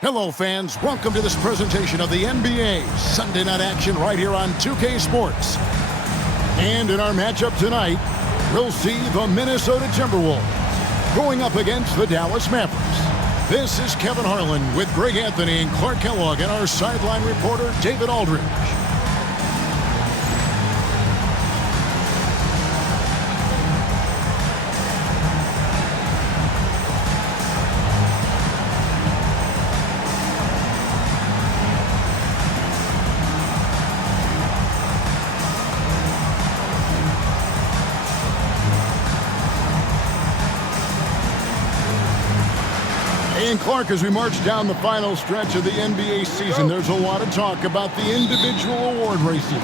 Hello, fans. Welcome to this presentation of the NBA Sunday Night Action right here on 2K Sports. And in our matchup tonight, we'll see the Minnesota Timberwolves going up against the Dallas Mavericks. This is Kevin Harlan with Greg Anthony and Clark Kellogg and our sideline reporter, David Aldridge. And Clark, as we march down the final stretch of the NBA season, there's a lot of talk about the individual award races.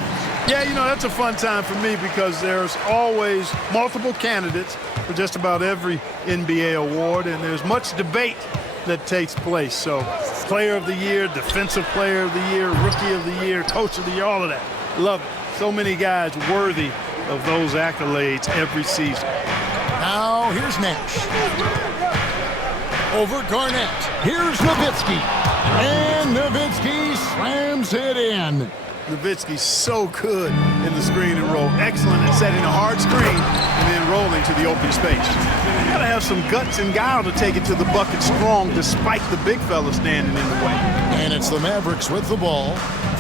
Yeah, you know, that's a fun time for me because there's always multiple candidates for just about every NBA award, and there's much debate that takes place. So, player of the year, defensive player of the year, rookie of the year, coach of the year, all of that. Love it. So many guys worthy of those accolades every season. Now, here's Nash. Over Garnett. Here's Nowitzki. And Nowitzki slams it in. Nowitzki's so good in the screen and roll. Excellent at setting a hard screen and then rolling to the open space. You gotta have some guts and guile to take it to the bucket strong despite the big fella standing in the way. And it's the Mavericks with the ball,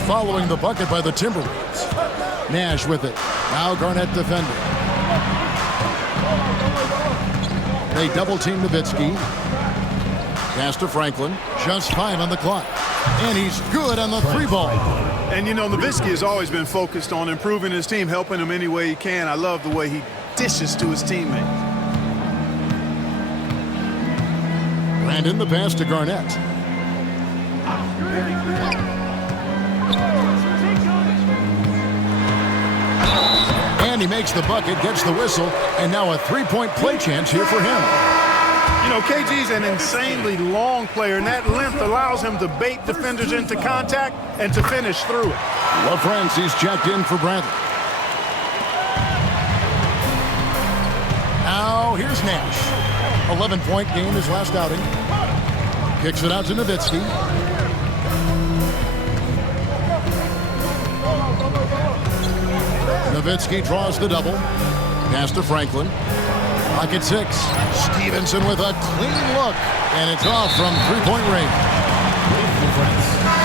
following the bucket by the Timberwolves. Nash with it. Now Garnett defending. They double-team Nowitzki. Pass to Franklin. Just 5 on the clock. And he's good on the 3-ball. And, you know, Nowitzki has always been focused on improving his team, helping him any way he can. I love the way he dishes to his teammates. Brandon, the pass to Garnett. And he makes the bucket, gets the whistle, and now a 3-point play chance here for him. You know, KG's an insanely long player, and that length allows him to bait defenders into contact and to finish through it. LaFrancie's checked in for Bradley. Now, here's Nash. 11-point game his last outing. Kicks it out to Nowitzki. Nowitzki draws the double. Pass to Franklin. Pocket 6. Stevenson with a clean look. And it's off from 3-point range.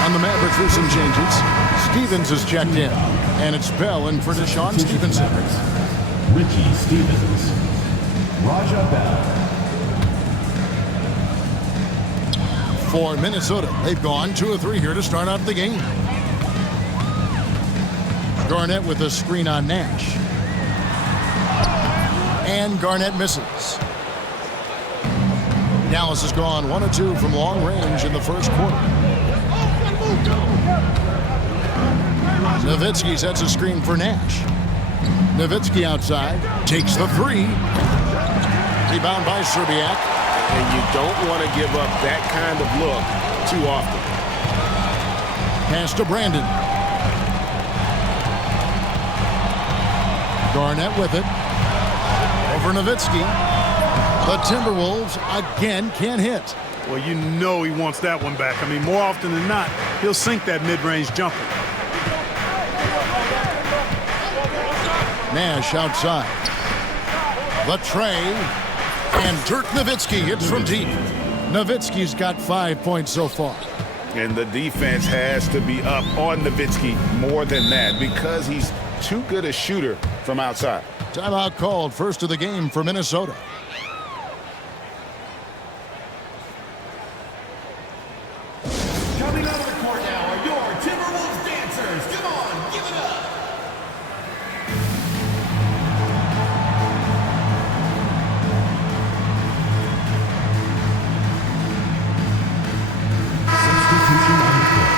On the Mavericks with some changes. Stevens is checked in. And it's Bell in for Deshaun Stevenson. Richie Stevens. Raja Bell. For Minnesota, they've gone 2 of 3 here to start out the game. Garnett with a screen on Nash. And Garnett misses. Dallas has gone 1 of 2 from long range in the first quarter. Nowitzki sets a screen for Nash. Nowitzki outside, takes the 3. Rebound by Serbiak. And you don't want to give up that kind of look too often. Pass to Brandon. Garnett with it. Over Nowitzki. The Timberwolves again can't hit. Well, you know he wants that one back. I mean, more often than not, he'll sink that mid-range jumper. Nash outside. The tray. And Dirk Nowitzki hits from deep. Nowitzki's got 5 points so far. And the defense has to be up on Nowitzki more than that because he's too good a shooter from outside. Timeout called, first of the game for Minnesota. Coming out of the court now are your Timberwolves dancers. Come on, give it up. Substitution on the court.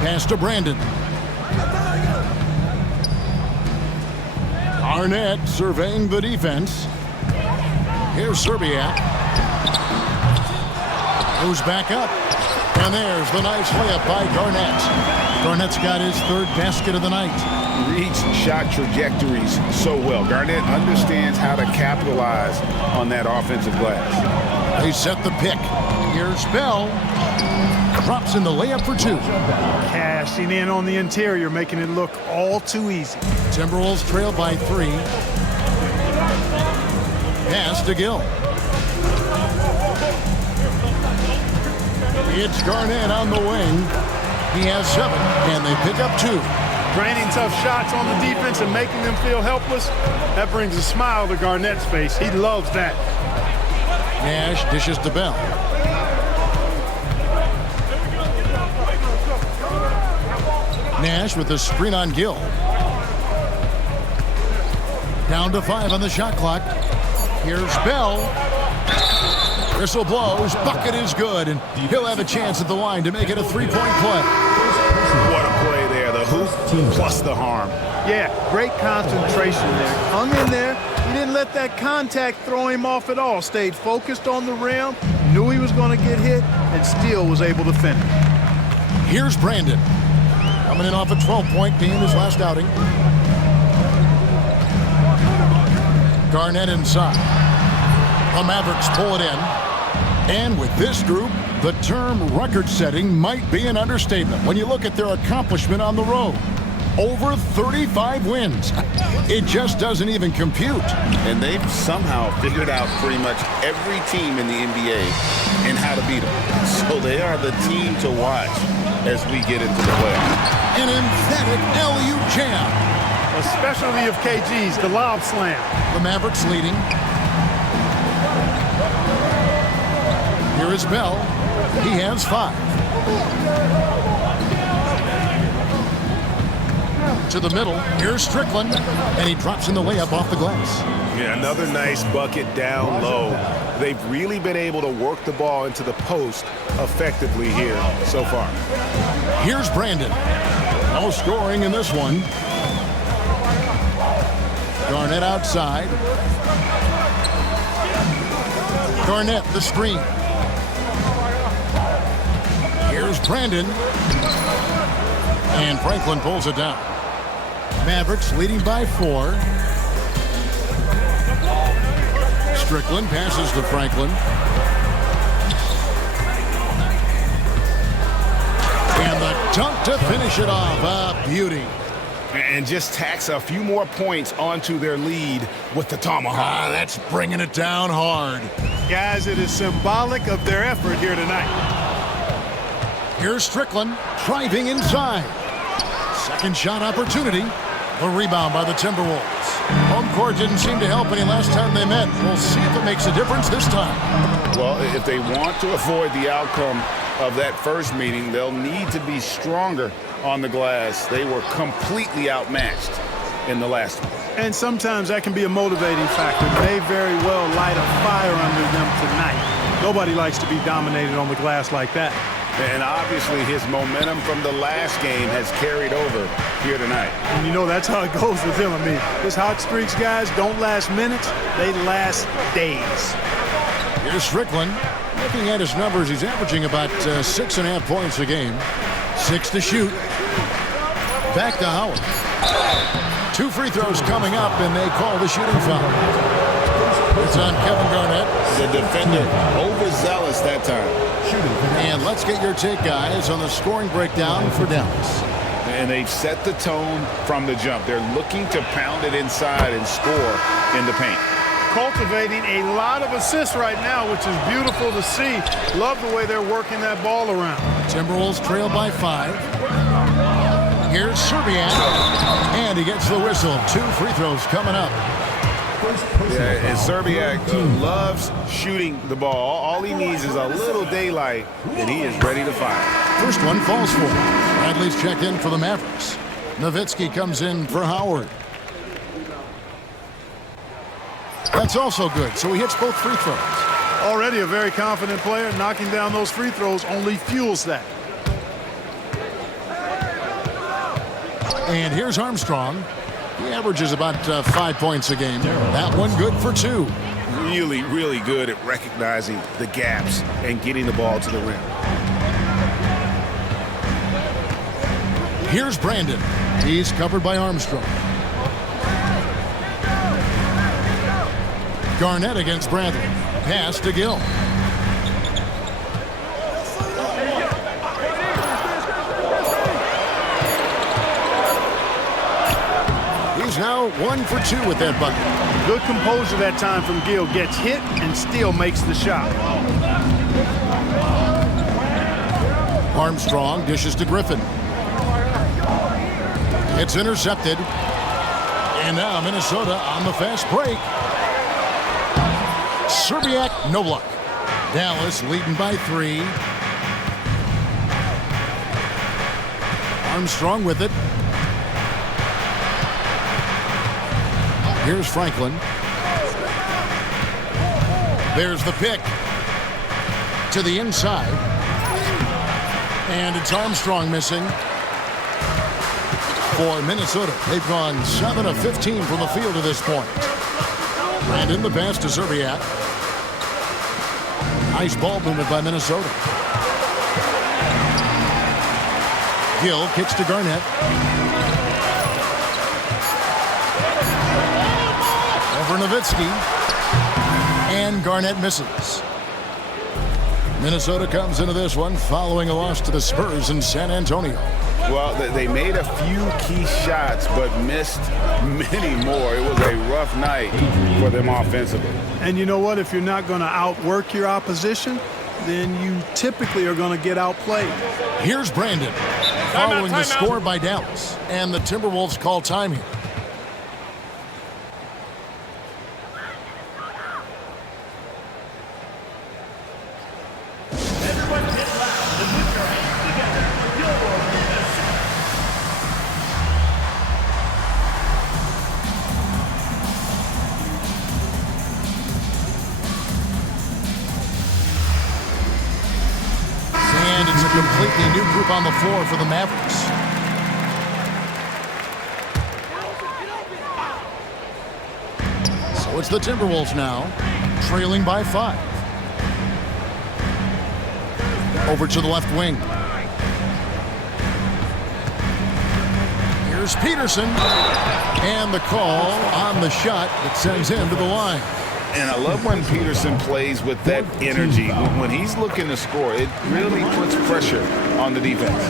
Pass to Brandon. Arnett surveying the defense. Here's Serbiak. Goes back up. And there's the nice layup by Garnett. Garnett's got his 3rd basket of the night. reads shot trajectories so well. Garnett understands how to capitalize on that offensive glass. They set the pick. Here's Bell. Drops in the layup for two. Cashing in on the interior, making it look all too easy. Timberwolves trail by 3. Pass to Gill. It's Garnett on the wing. He has 7, and they pick up 2. Draining tough shots on the defense and making them feel helpless. That brings a smile to Garnett's face. He loves that. Nash dishes to Bell. Nash with the screen on Gill. Down to 5 on the shot clock. Here's Bell. Whistle blows. Bucket is good, and he'll have a chance at the line to make it a 3-point play. What a play there. The hoop plus the harm. Yeah, great concentration there. Hung in there. He didn't let that contact throw him off at all. Stayed focused on the rim. Knew he was going to get hit, and still was able to finish. Here's Brandon. Coming in off a 12-point game his last outing. Garnett inside. The Mavericks pull it in. And with this group, the term record-setting might be an understatement when you look at their accomplishment on the road. Over 35 wins. It just doesn't even compute. And they've somehow figured out pretty much every team in the NBA and how to beat them. So they are the team to watch as we get into the playoffs. An emphatic LU jam. A specialty of KG's, the lob slam. The Mavericks leading. Here is Bell. He has 5. To the middle. Here's Strickland. And he drops in the layup off the glass. Yeah, another nice bucket down low. They've really been able to work the ball into the post effectively here so far. Here's Brandon. No scoring in this one. Garnett outside. Garnett the screen. Here's Brandon. And Franklin pulls it down. Mavericks leading by 4. Strickland passes to Franklin. And the dunk to finish it off. A beauty. And just tacks a few more points onto their lead with the tomahawk. That's bringing it down hard. Guys, it is symbolic of their effort here tonight. Here's Strickland driving inside. Second shot opportunity. The rebound by the Timberwolves. Home court didn't seem to help any last time they met. We'll see if it makes a difference this time. Well, if they want to avoid the outcome of that first meeting, they'll need to be stronger on the glass. They were completely outmatched in the last one. And sometimes that can be a motivating factor. May very well light a fire under them tonight. Nobody likes to be dominated on the glass like that. And obviously his momentum from the last game has carried over here tonight. And you know that's how it goes with him. I mean, his hot streaks, guys, don't last minutes. They last days. Here's Strickland. Looking at his numbers, he's averaging about 6.5 points a game. 6 to shoot. Back to Howard. 2 free throws coming up, and they call the shooting foul. It's on Kevin Garnett. The defender overzealous that time. And let's get your take, guys, on the scoring breakdown for Dallas. And they've set the tone from the jump. They're looking to pound it inside and score in the paint. Cultivating a lot of assists right now, which is beautiful to see. Love the way they're working that ball around. Timberwolves trail by 5. Here's Serbiak, and he gets the whistle. 2 free throws coming up. Yeah, and Serbiak loves shooting the ball. All he needs is a little daylight, and he is ready to fire. First one falls for him. Bradley's checked in for the Mavericks. Nowitzki comes in for Howard. That's also good, so he hits both free throws. Already a very confident player. Knocking down those free throws only fuels that. And here's Armstrong. He averages about 5 points a game. That one good for 2. Really, really good at recognizing the gaps and getting the ball to the rim. Here's Brandon. He's covered by Armstrong. Garnett against Bradley. Pass to Gill. He's now 1 for 2 with that bucket. Good composure that time from Gill. Gets hit and still makes the shot. Armstrong dishes to Griffin. It's intercepted. And now Minnesota on the fast break. Serbiak, no luck. Dallas leading by 3. Armstrong with it. Here's Franklin. There's the pick. To the inside. And it's Armstrong missing. For Minnesota, they've gone 7 of 15 from the field to this point. And in the pass to Serbiak. Nice ball movement by Minnesota. Gill kicks to Garnett. Over Nowitzki. And Garnett misses. Minnesota comes into this one following a loss to the Spurs in San Antonio. Well, they made a few key shots, but missed many more. It was a rough night for them offensively. And you know what? If you're not going to outwork your opposition, then you typically are going to get outplayed. Here's Brandon following the score by Dallas. And the Timberwolves call time here. Completely new group on the floor for the Mavericks. So it's the Timberwolves now, trailing by 5. Over to the left wing. Here's Peterson. And the call on the shot that sends him to the line. And I love when Peterson plays with that energy. When he's looking to score, it really puts pressure on the defense.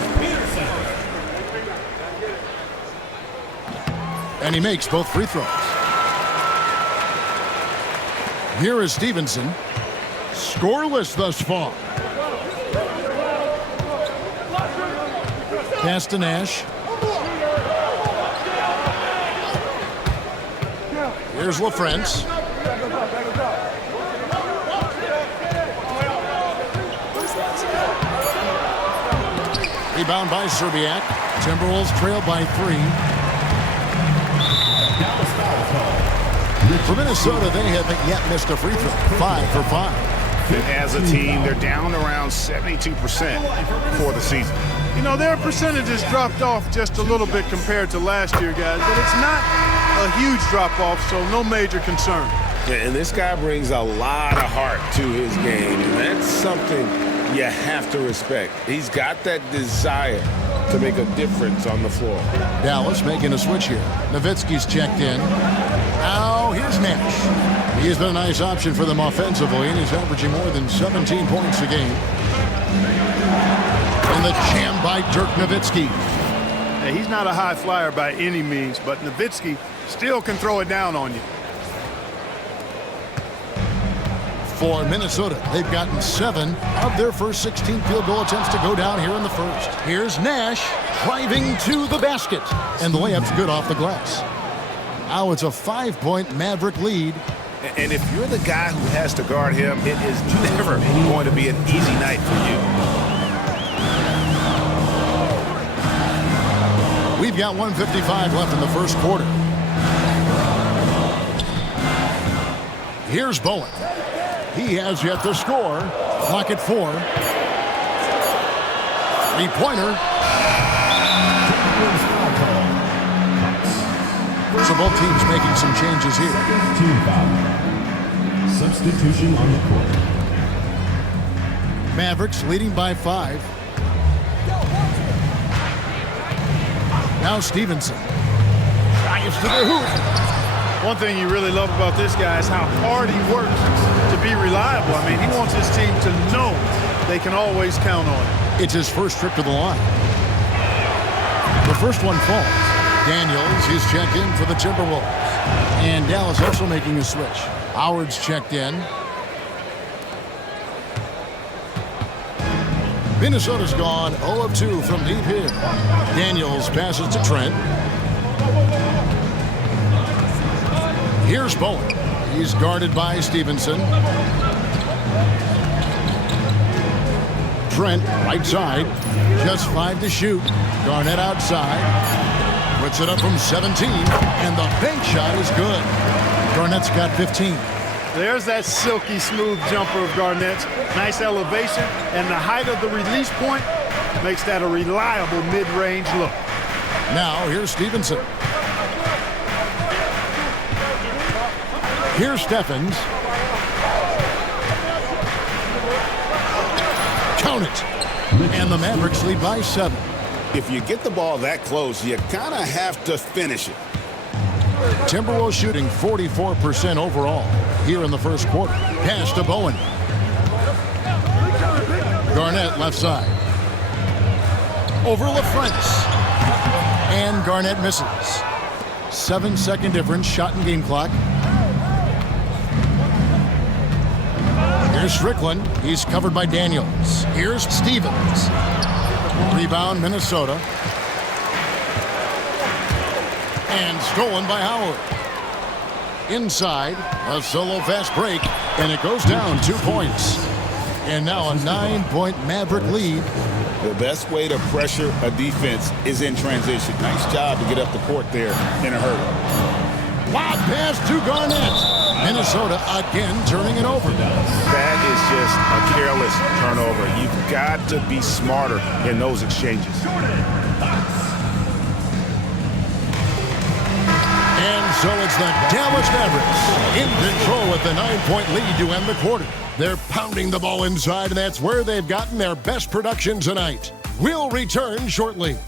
And he makes both free throws. Here is Stevenson. Scoreless thus far. Pass to Nash. Here's LaFrance. Rebound by Serbiak. Timberwolves trail by 3. For Minnesota, they haven't yet missed a free throw. 5 for 5. And as a team, they're down around 72% for the season. You know, their percentages dropped off just a little bit compared to last year, guys, but it's not a huge drop-off, so no major concern. And this guy brings a lot of heart to his game, and that's something you have to respect. He's got that desire to make a difference on the floor. Dallas making a switch here. Nowitzki's checked in. Now here's Nash. He's been a nice option for them offensively, and he's averaging more than 17 points a game. And the jam by Dirk Nowitzki. Hey, he's not a high flyer by any means, but Nowitzki still can throw it down on you. For Minnesota, they've gotten 7 of their first 16 field goal attempts to go down here in the first. Here's Nash driving to the basket, and the layup's good off the glass. Now it's a 5-point Maverick lead. And if you're the guy who has to guard him, it is never going to be an easy night for you. We've got 1:55 left in the first quarter. Here's Bowen. He has yet to score. Clock at 4. 3-pointer. So both teams making some changes here. Substitution on the court. Mavericks leading by 5. Now Stevenson. Drives to the hoop. One thing you really love about this guy is how hard he works to be reliable. I mean, he wants his team to know they can always count on him. It's his first trip to the line. The first one falls. Daniels is checked in for the Timberwolves. And Dallas also making a switch. Howard's checked in. Minnesota's gone 0 of 2 from deep here. Daniels passes to Trent. Here's Bowen. He's guarded by Stevenson. Trent, right side. Just 5 to shoot. Garnett outside. Puts it up from 17. And the bank shot is good. Garnett's got 15. There's that silky smooth jumper of Garnett's. Nice elevation, and the height of the release point makes that a reliable mid-range look. Now here's Stevenson. Here's Steffens. Count it. And the Mavericks lead by 7. If you get the ball that close, you kind of have to finish it. Timberwolves shooting 44% overall here in the first quarter. Pass to Bowen. Garnett left side. Over LaFrance. And Garnett misses. 7-second difference, shot and game clock. Here's Strickland. He's covered by Daniels. Here's Stevens. Rebound, Minnesota. And stolen by Howard. Inside, a solo fast break, and it goes down 2 points. And now a 9-point Maverick lead. The best way to pressure a defense is in transition. Nice job to get up the court there in a hurry. Lob pass to Garnett. Minnesota again turning it over. That is just a careless turnover. You've got to be smarter in those exchanges. And so it's the Dallas Mavericks in control with the 9-point lead to end the quarter. They're pounding the ball inside, and that's where they've gotten their best production tonight. We'll return shortly.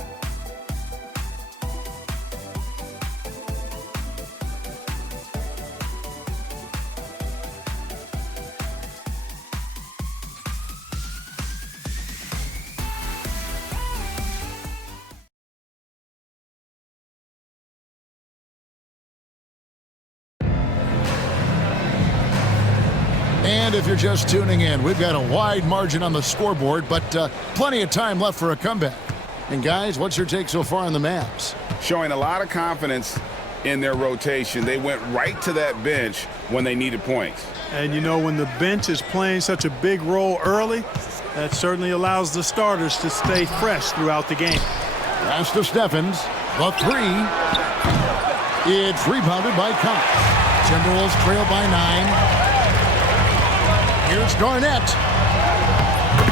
And if you're just tuning in, we've got a wide margin on the scoreboard, but plenty of time left for a comeback. And guys, what's your take so far on the Mavs? Showing a lot of confidence in their rotation. They went right to that bench when they needed points. And you know, when the bench is playing such a big role early, that certainly allows the starters to stay fresh throughout the game. Pass to Steffens. The 3. It's rebounded by Cox. Timberwolves trail by 9. Here's Garnett.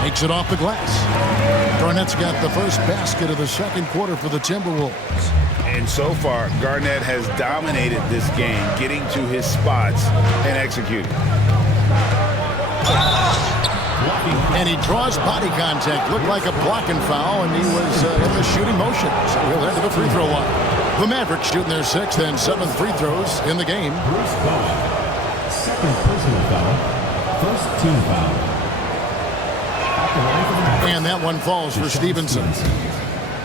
Makes it off the glass. Garnett's got the first basket of the second quarter for the Timberwolves. And so far, Garnett has dominated this game, getting to his spots and executing. And he draws body contact. Looked like a blocking foul, and he was in the shooting motion. So he'll head to the free throw line. The Mavericks shooting their 6th and 7th free throws in the game. Second personal foul. First team foul. And that one falls for Stevenson.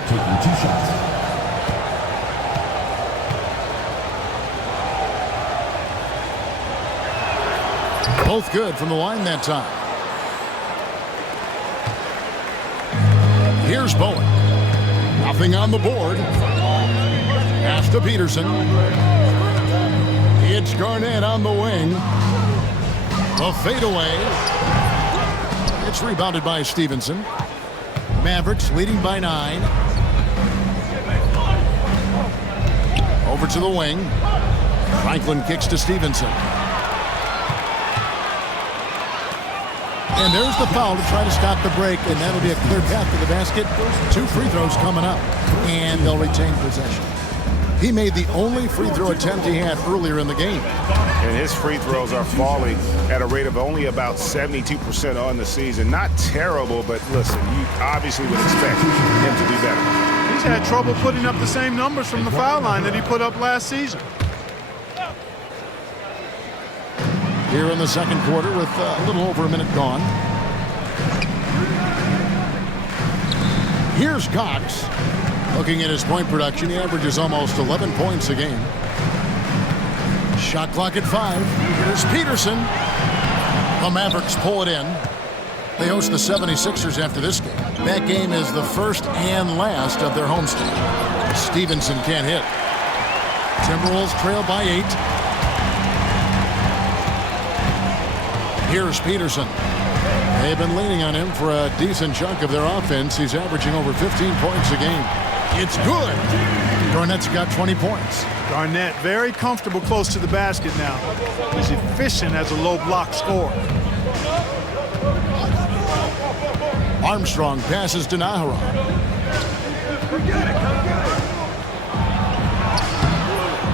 Taking 2 shots. Both good from the line that time. Here's Bowen. Nothing on the board. Pass to Peterson. It's Garnett on the wing. The fadeaway. It's rebounded by Stevenson. Mavericks leading by 9. Over to the wing. Franklin kicks to Stevenson. And there's the foul to try to stop the break, and that'll be a clear path to the basket. 2 free throws coming up, and they'll retain possession. He made the only free throw attempt he had earlier in the game. And his free throws are falling at a rate of only about 72% on the season. Not terrible, but listen, you obviously would expect him to be better. he's had trouble putting up the same numbers from the foul line that he put up last season. Here in the second quarter with a little over a minute gone. Here's Cox. Looking at his point production, he averages almost 11 points a game. Shot clock at 5. Here's Peterson. The Mavericks pull it in. They host the 76ers after this game. That game is the first and last of their homestand. Stevenson can't hit. Timberwolves trail by 8. Here's Peterson. They've been leaning on him for a decent chunk of their offense. He's averaging over 15 points a game. It's good. Garnett's got 20 points. Garnett very comfortable close to the basket now. He's efficient as a low block scorer. Armstrong passes to Nahara.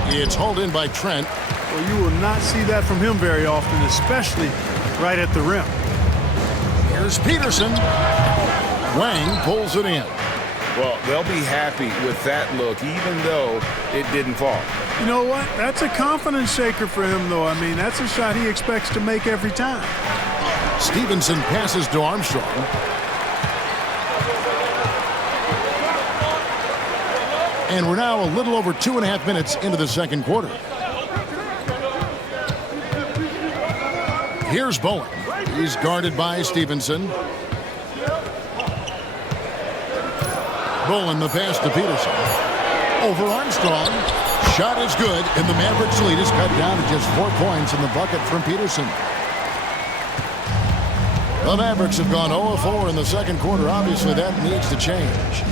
It's hauled in by Trent. Well, you will not see that from him very often, especially right at the rim. Here's Peterson. Wang pulls it in. Well, they'll be happy with that look, even though it didn't fall. You know what? That's a confidence shaker for him, though. I mean, that's a shot he expects to make every time. Stevenson passes to Armstrong. And we're now a little over 2.5 minutes into the second quarter. Here's Bowen. He's guarded by Stevenson. Bowen the pass to Peterson. Over Armstrong. Shot is good, and the Mavericks lead is cut down to just 4 points in the bucket from Peterson. The Mavericks have gone 0 of 4 in the second quarter. Obviously, that needs to change.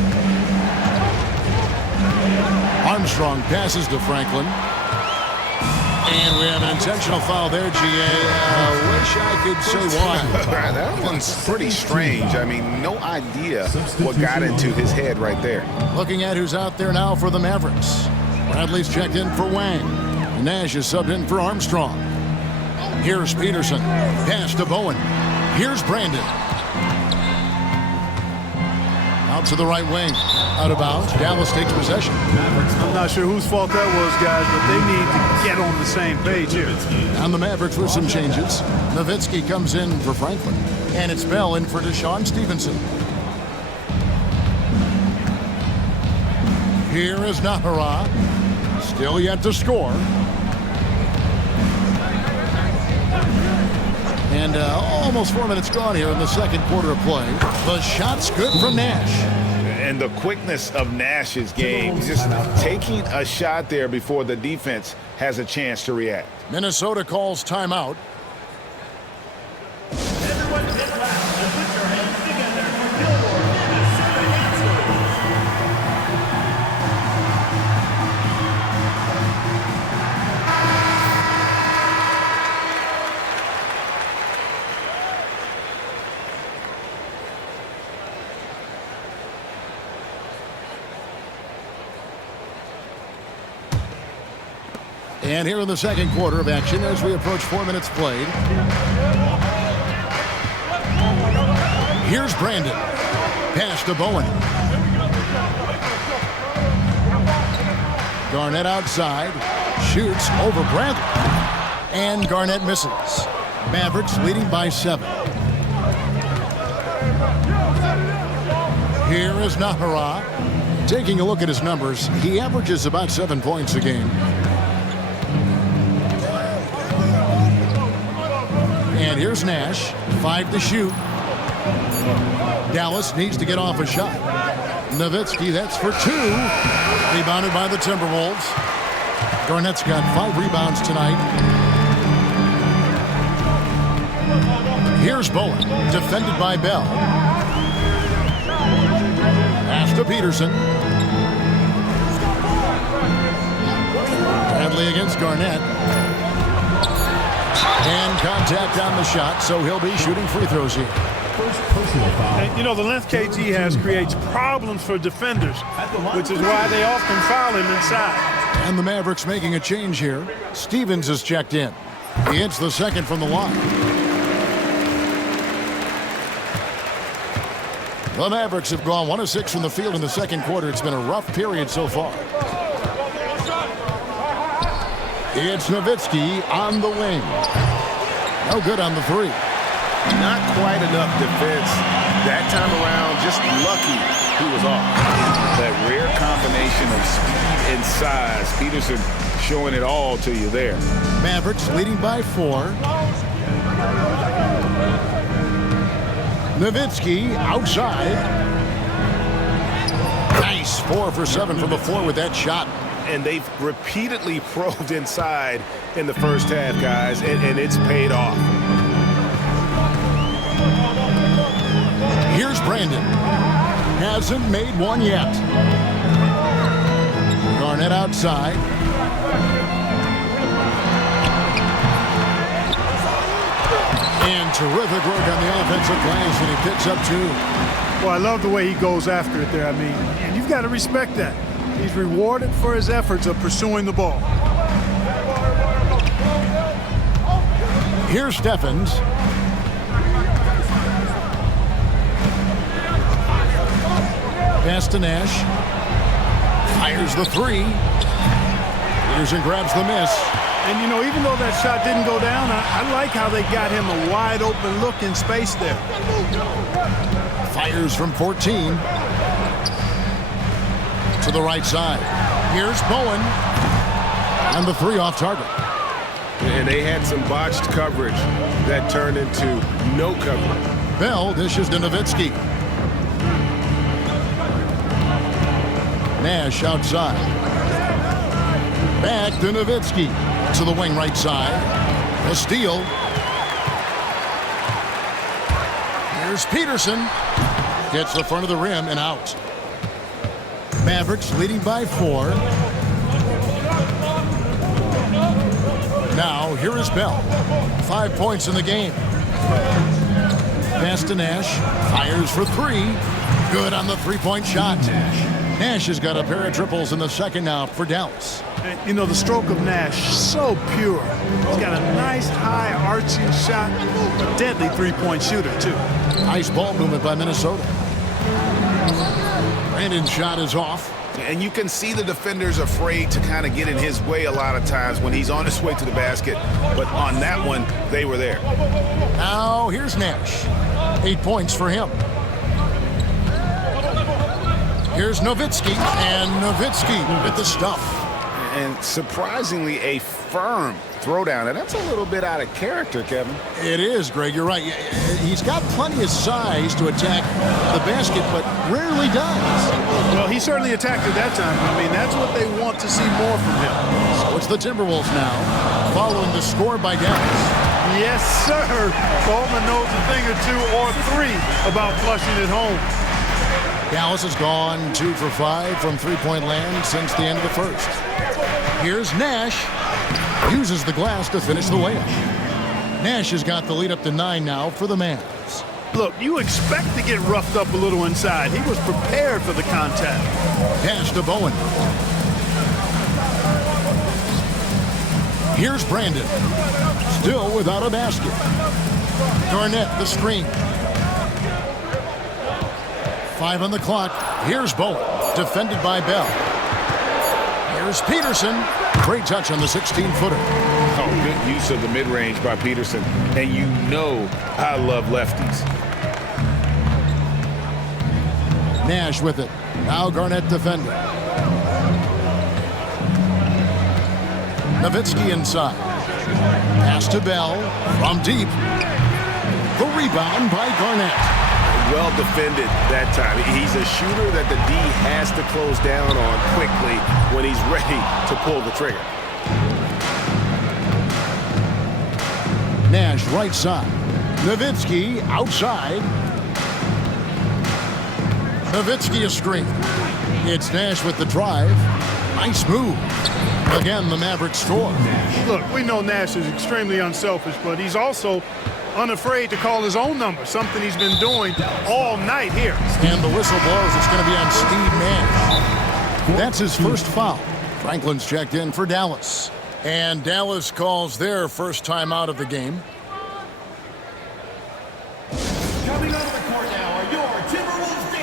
Armstrong passes to Franklin. And we have an intentional foul there, G.A. Wish I could say why. That one's pretty strange. I mean, no idea what got into his head right there. Looking at who's out there now for the Mavericks. Bradley's checked in for Wang. Nash is subbed in for Armstrong. Here's Peterson. Pass to Bowen. Here's Brandon. Out to the right wing. Out of bounds. Dallas takes possession. I'm not sure whose fault that was, guys, but they need to get on the same page here. And the Mavericks with some changes. Nowitzki comes in for Franklin. And it's Bell in for Deshaun Stevenson. Here is Nahara. Still yet to score. And almost 4 minutes gone here in the second quarter of play. The shot's good from Nash. And the quickness of Nash's game, he's just taking a shot there before the defense has a chance to react. Minnesota calls timeout. Everyone get loud and put your hands together for Gilmore, Minnesota answers. And here in the second quarter of action as we approach 4 minutes played. Here's Brandon. Pass to Bowen. Garnett outside. Shoots over Bradley. And Garnett misses. Mavericks leading by 7. Here is Nahara. Taking a look at his numbers, he averages about 7 points a game. And here's Nash. 5 to shoot. Dallas needs to get off a shot. Nowitzki, that's for 2. Rebounded by the Timberwolves. Garnett's got 5 rebounds tonight. Here's Bowen, defended by Bell. Pass to Peterson. Bradley against Garnett. And contact on the shot, so he'll be shooting free throws here. And, you know, the length KG has creates problems for defenders, which is why they often foul him inside. And the Mavericks making a change here. Stevens is checked in. He hits the second from the line. The Mavericks have gone 1 of 6 from the field in the second quarter. It's been a rough period so far. It's Nowitzki on the wing. No good on the three. Not quite enough defense that time around. Just lucky he was off. That rare combination of speed and size. Peterson showing it all to you there. Mavericks leading by 4. Nowitzki outside. Nice 4 for 7 from the floor with that shot. And they've repeatedly probed inside in the first half, guys, and it's paid off. Here's Brandon. Hasn't made one yet. Garnett outside. And terrific work on the offensive glass, and he picks up 2. Well, I love the way he goes after it there. I mean, and you've got to respect that. He's rewarded for his efforts of pursuing the ball. Here's Steffens. Pass to Nash. Fires the 3. Peterson grabs the miss. And, you know, even though that shot didn't go down, I like how they got him a wide open look in space there. Fires from 14. To the right side. Here's Bowen. And the 3 off target. And they had some botched coverage that turned into no coverage. Bell dishes to Nowitzki. Nash outside. Back to Nowitzki. To the wing right side. A steal. Here's Peterson. Gets the front of the rim and out. Mavericks leading by 4. Now, here is Bell. 5 points in the game. Pass to Nash. Fires for 3. Good on the 3-point shot. Nash has got a pair of triples in the second now for Dallas. You know, the stroke of Nash, so pure. He's got a nice, high, arching shot. A deadly 3-point shooter, too. Nice ball movement by Minnesota. Brandon's shot is off. And you can see the defenders afraid to kind of get in his way a lot of times when he's on his way to the basket. But on that one, they were there. Now, here's Nash. 8 points for him. Here's Nowitzki, and Nowitzki with the stuff. And surprisingly, a firm throwdown. And that's a little bit out of character, Kevin. It is, Greg. You're right. He's got plenty of size to attack the basket, but rarely does. Well, he certainly attacked it that time. I mean, that's what they want to see more from him. So it's the Timberwolves now, following the score by Dallas. Yes, sir. Coleman knows a thing or 2 or 3 about flushing it home. Dallas has gone 2 for 5 from three-point land since the end of the first. Here's Nash. Uses the glass to finish the layup. Nash has got the lead up to 9 now for the Mavs. Look, you expect to get roughed up a little inside. He was prepared for the contact. Pass to Bowen. Here's Brandon. Still without a basket. Garnett the screen. 5 on the clock. Here's Bowen. Defended by Bell. Here's Peterson. Great touch on the 16-footer. Oh, good use of the mid-range by Peterson. And you know I love lefties. Nash with it. Now Garnett defending. Nowitzki inside. Pass to Bell from deep. The rebound by Garnett. Well defended that time. He's a shooter that the D has to close down on quickly when he's ready to pull the trigger. Nash right side. Nowitzki outside. Nowitzki a screen. It's Nash with the drive. Nice move. Again, the Mavericks score. Look, we know Nash is extremely unselfish, but he's also unafraid to call his own number, something he's been doing all night here. And the whistle blows. It's going to be on Steve Nash. That's his first foul. Franklin's checked in for Dallas. And Dallas calls their first time out of the game. Coming out of the court now are your Timberwolves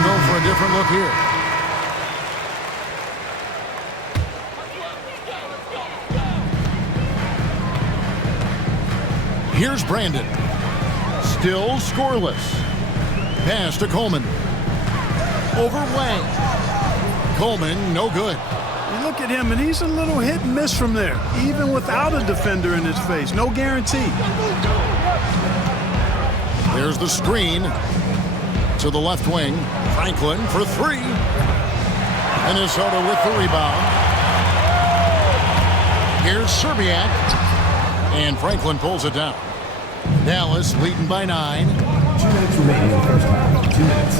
choosing, though, for a different look here. Here's Brandon. Still scoreless. Pass to Coleman. Over Wang. Coleman, no good. You look at him, and he's a little hit and miss from there, even without a defender in his face. No guarantee. There's the screen to the left wing. Franklin for three. Minnesota with the rebound. Here's Serbiak. And Franklin pulls it down. Dallas leading by 9. 2 minutes remaining in the first half. 2 minutes.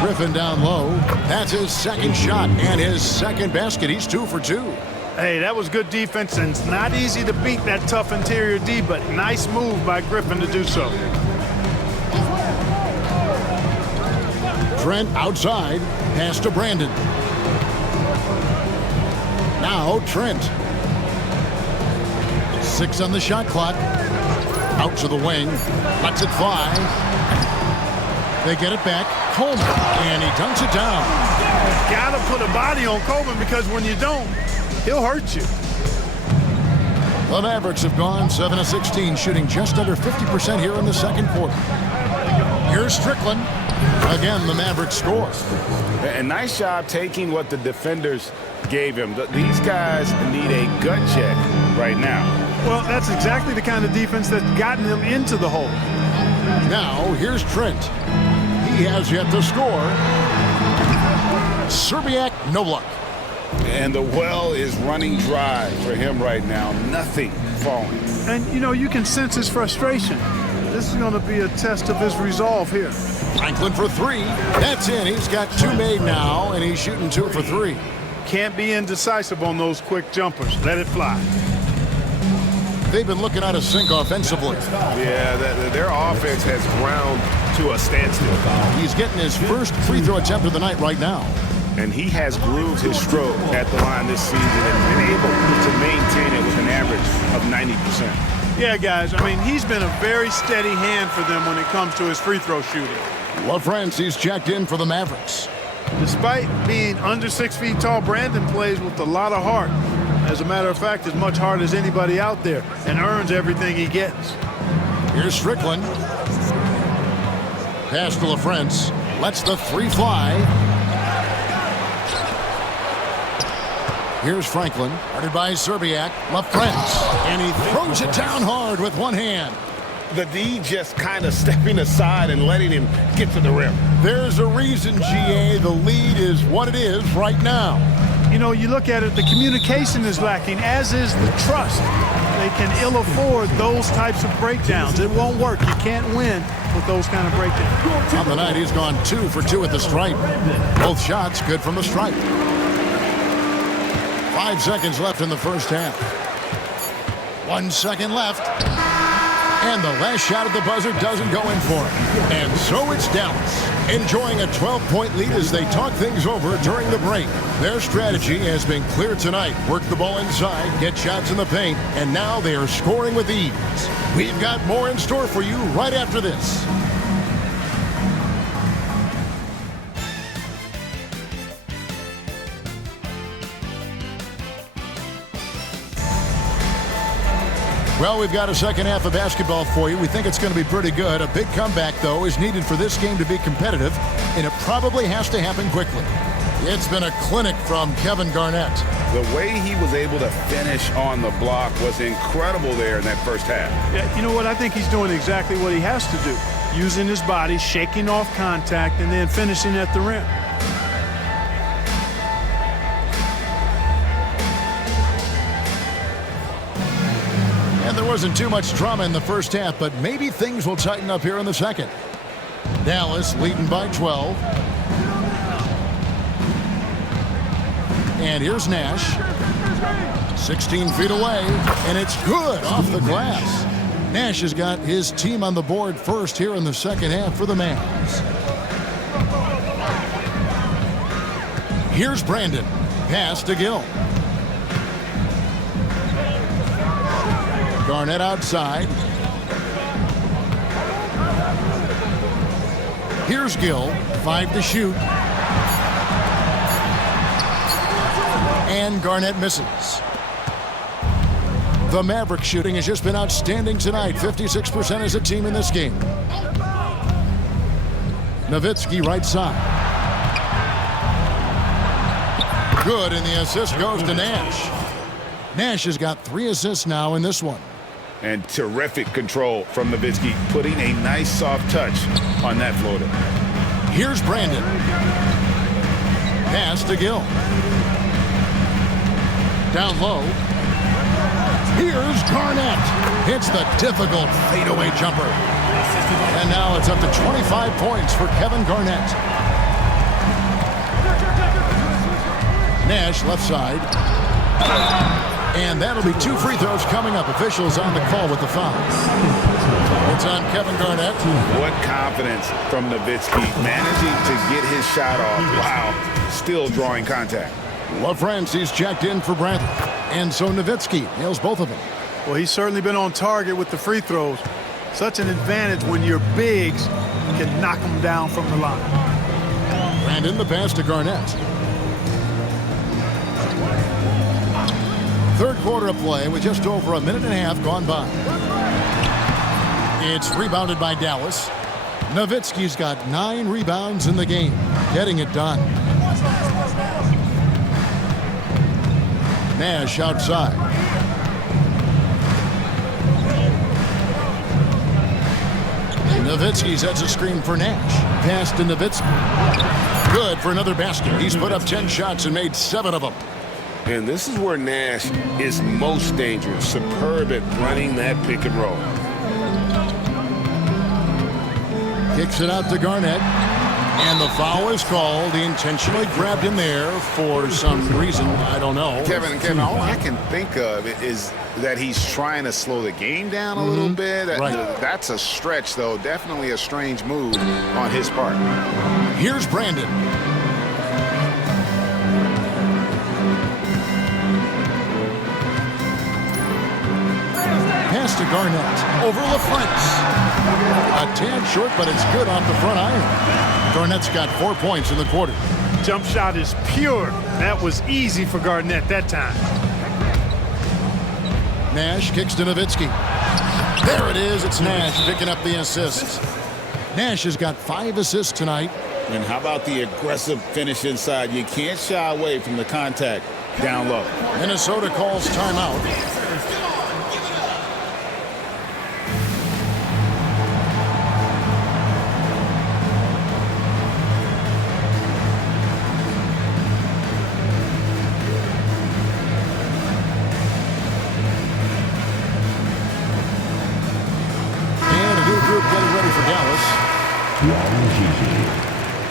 Griffin down low. That's his second shot and his second basket. He's 2 for 2. Hey, that was good defense, and it's not easy to beat that tough interior D, but nice move by Griffin to do so. Trent outside. Pass to Brandon. Now Trent. 6 on the shot clock. Out to the wing. Lets it fly. They get it back. Coleman. And he dunks it down. Gotta put a body on Coleman, because when you don't, he'll hurt you. The Mavericks have gone 7 of 16, shooting just under 50% here in the second quarter. Here's Strickland. Again, the Mavericks score. A nice job taking what the defenders gave him. These guys need a gut check right now. Well, that's exactly the kind of defense that's gotten him into the hole. Now, here's Trent. He has yet to score. Serbiak, no luck. And the well is running dry for him right now. Nothing falling. And, you know, you can sense his frustration. This is going to be a test of his resolve here. Franklin for 3. That's in. He's got 2 made now, and he's shooting 2 for 3. Can't be indecisive on those quick jumpers. Let it fly. They've been looking out of sync offensively. Yeah, their offense has ground to a standstill. He's getting his first free throw attempt of the night right now. And he has grooved his stroke at the line this season and been able to maintain it with an average of 90%. Yeah, guys, I mean, he's been a very steady hand for them when it comes to his free throw shooting. LaFrance's checked in for the Mavericks. Despite being under 6 feet tall, Brandon plays with a lot of heart. As a matter of fact, as much heart as anybody out there, and earns everything he gets. Here's Strickland. Pass to LaFrance. Lets the 3 fly. Here's Franklin. Guarded by Serbiak. LaFrance. And he throws it down hard with one hand. The D just kind of stepping aside and letting him get to the rim. There's a reason, GA, the lead is what it is right now. You know, you look at it, the communication is lacking, as is the trust. They can ill afford those types of breakdowns. It won't work. You can't win with those kind of breakdowns. On the night, he's gone 2 for 2 at the stripe. Both shots good from the stripe. 5 seconds left in the first half. 1 second left. And the last shot at the buzzer doesn't go in for it. And so it's Dallas, enjoying a 12-point lead as they talk things over during the break. Their strategy has been clear tonight. Work the ball inside, get shots in the paint, and now they are scoring with ease. We've got more in store for you right after this. Well, we've got a second half of basketball for you. We think it's going to be pretty good. A big comeback, though, is needed for this game to be competitive, and it probably has to happen quickly. It's been a clinic from Kevin Garnett. The way he was able to finish on the block was incredible there in that first half. Yeah, you know what? I think he's doing exactly what he has to do. Using his body, shaking off contact, and then finishing at the rim. There wasn't too much drama in the first half, but maybe things will tighten up here in the second. Dallas leading by 12. And here's Nash. 16 feet away, and it's good off the glass. Nash has got his team on the board first here in the second half for the Mavs. Here's Brandon. Pass to Gill. Garnett outside. Here's Gill, 5 to shoot. And Garnett misses. The Mavericks shooting has just been outstanding tonight. 56% as a team in this game. Nowitzki right side. Good, and the assist goes to Nash. Nash has got 3 assists now in this one. And terrific control from Nowitzki, putting a nice soft touch on that floater. Here's Brandon. Pass to Gill. Down low. Here's Garnett. Hits the difficult fadeaway jumper. And now it's up to 25 points for Kevin Garnett. Nash left side. And that'll be 2 free throws coming up. Officials on the call with the foul. It's on Kevin Garnett. What confidence from Nowitzki, managing to get his shot off. Wow, still drawing contact. LaFrancie's checked in for Bradley. And so Nowitzki nails both of them. Well, he's certainly been on target with the free throws. Such an advantage when your bigs can knock them down from the line. Brandon, the pass to Garnett. Third quarter of play with just over a minute and a half gone by. It's rebounded by Dallas. Nowitzki's got 9 rebounds in the game, getting it done. Nash outside. Nowitzki sets a screen for Nash. Pass to Nowitzki. Good for another basket. He's put up 10 shots and made 7 of them. And this is where Nash is most dangerous. Superb at running that pick and roll. Kicks it out to Garnett. And the foul is called. He intentionally grabbed him there for some reason. I don't know. Kevin, all I can think of is that he's trying to slow the game down a little bit. That's a stretch, though. Definitely a strange move on his part. Here's Brandon. Pass to Garnett. Over LaFrance. A tad short, but it's good off the front iron. Garnett's got 4 points in the quarter. Jump shot is pure. That was easy for Garnett that time. Nash kicks to Nowitzki. There it is. It's Nash picking up the assist. Nash has got 5 assists tonight. And how about the aggressive finish inside? You can't shy away from the contact down low. Minnesota calls timeout.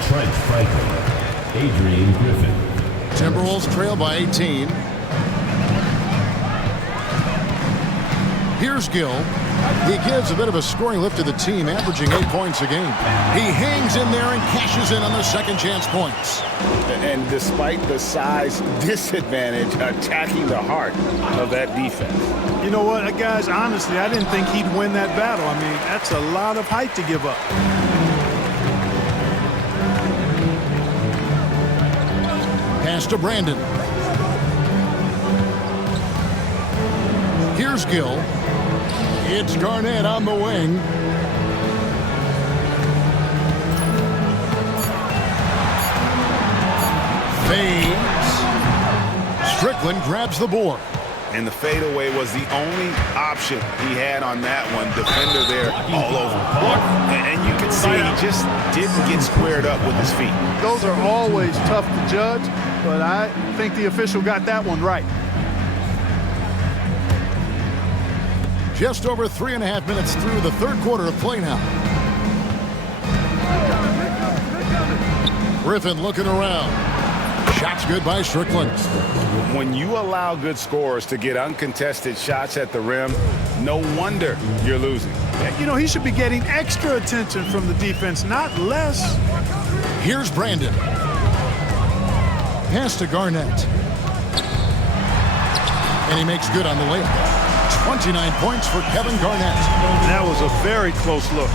Trent Franklin, Adrian Griffin. Timberwolves trail by 18. Here's Gill. He gives a bit of a scoring lift to the team, averaging 8 points a game. He hangs in there and cashes in on the second chance points. And despite the size disadvantage, attacking the heart of that defense. You know what, guys, honestly, I didn't think he'd win that battle. I mean, that's a lot of height to give up. Pass to Brandon. Here's Gill. It's Garnett on the wing. Fades. Strickland grabs the board. And the fadeaway was the only option he had on that one. Defender there all over. And you can see he just didn't get squared up with his feet. Those are always tough to judge, but I think the official got that one right. Just over 3.5 minutes through the third quarter of play now. Griffin looking around. Shots good by Strickland. When you allow good scorers to get uncontested shots at the rim, no wonder you're losing. You know, he should be getting extra attention from the defense, not less. Here's Brandon. Pass to Garnett. And he makes good on the layup. 29 points for Kevin Garnett. That was a very close look.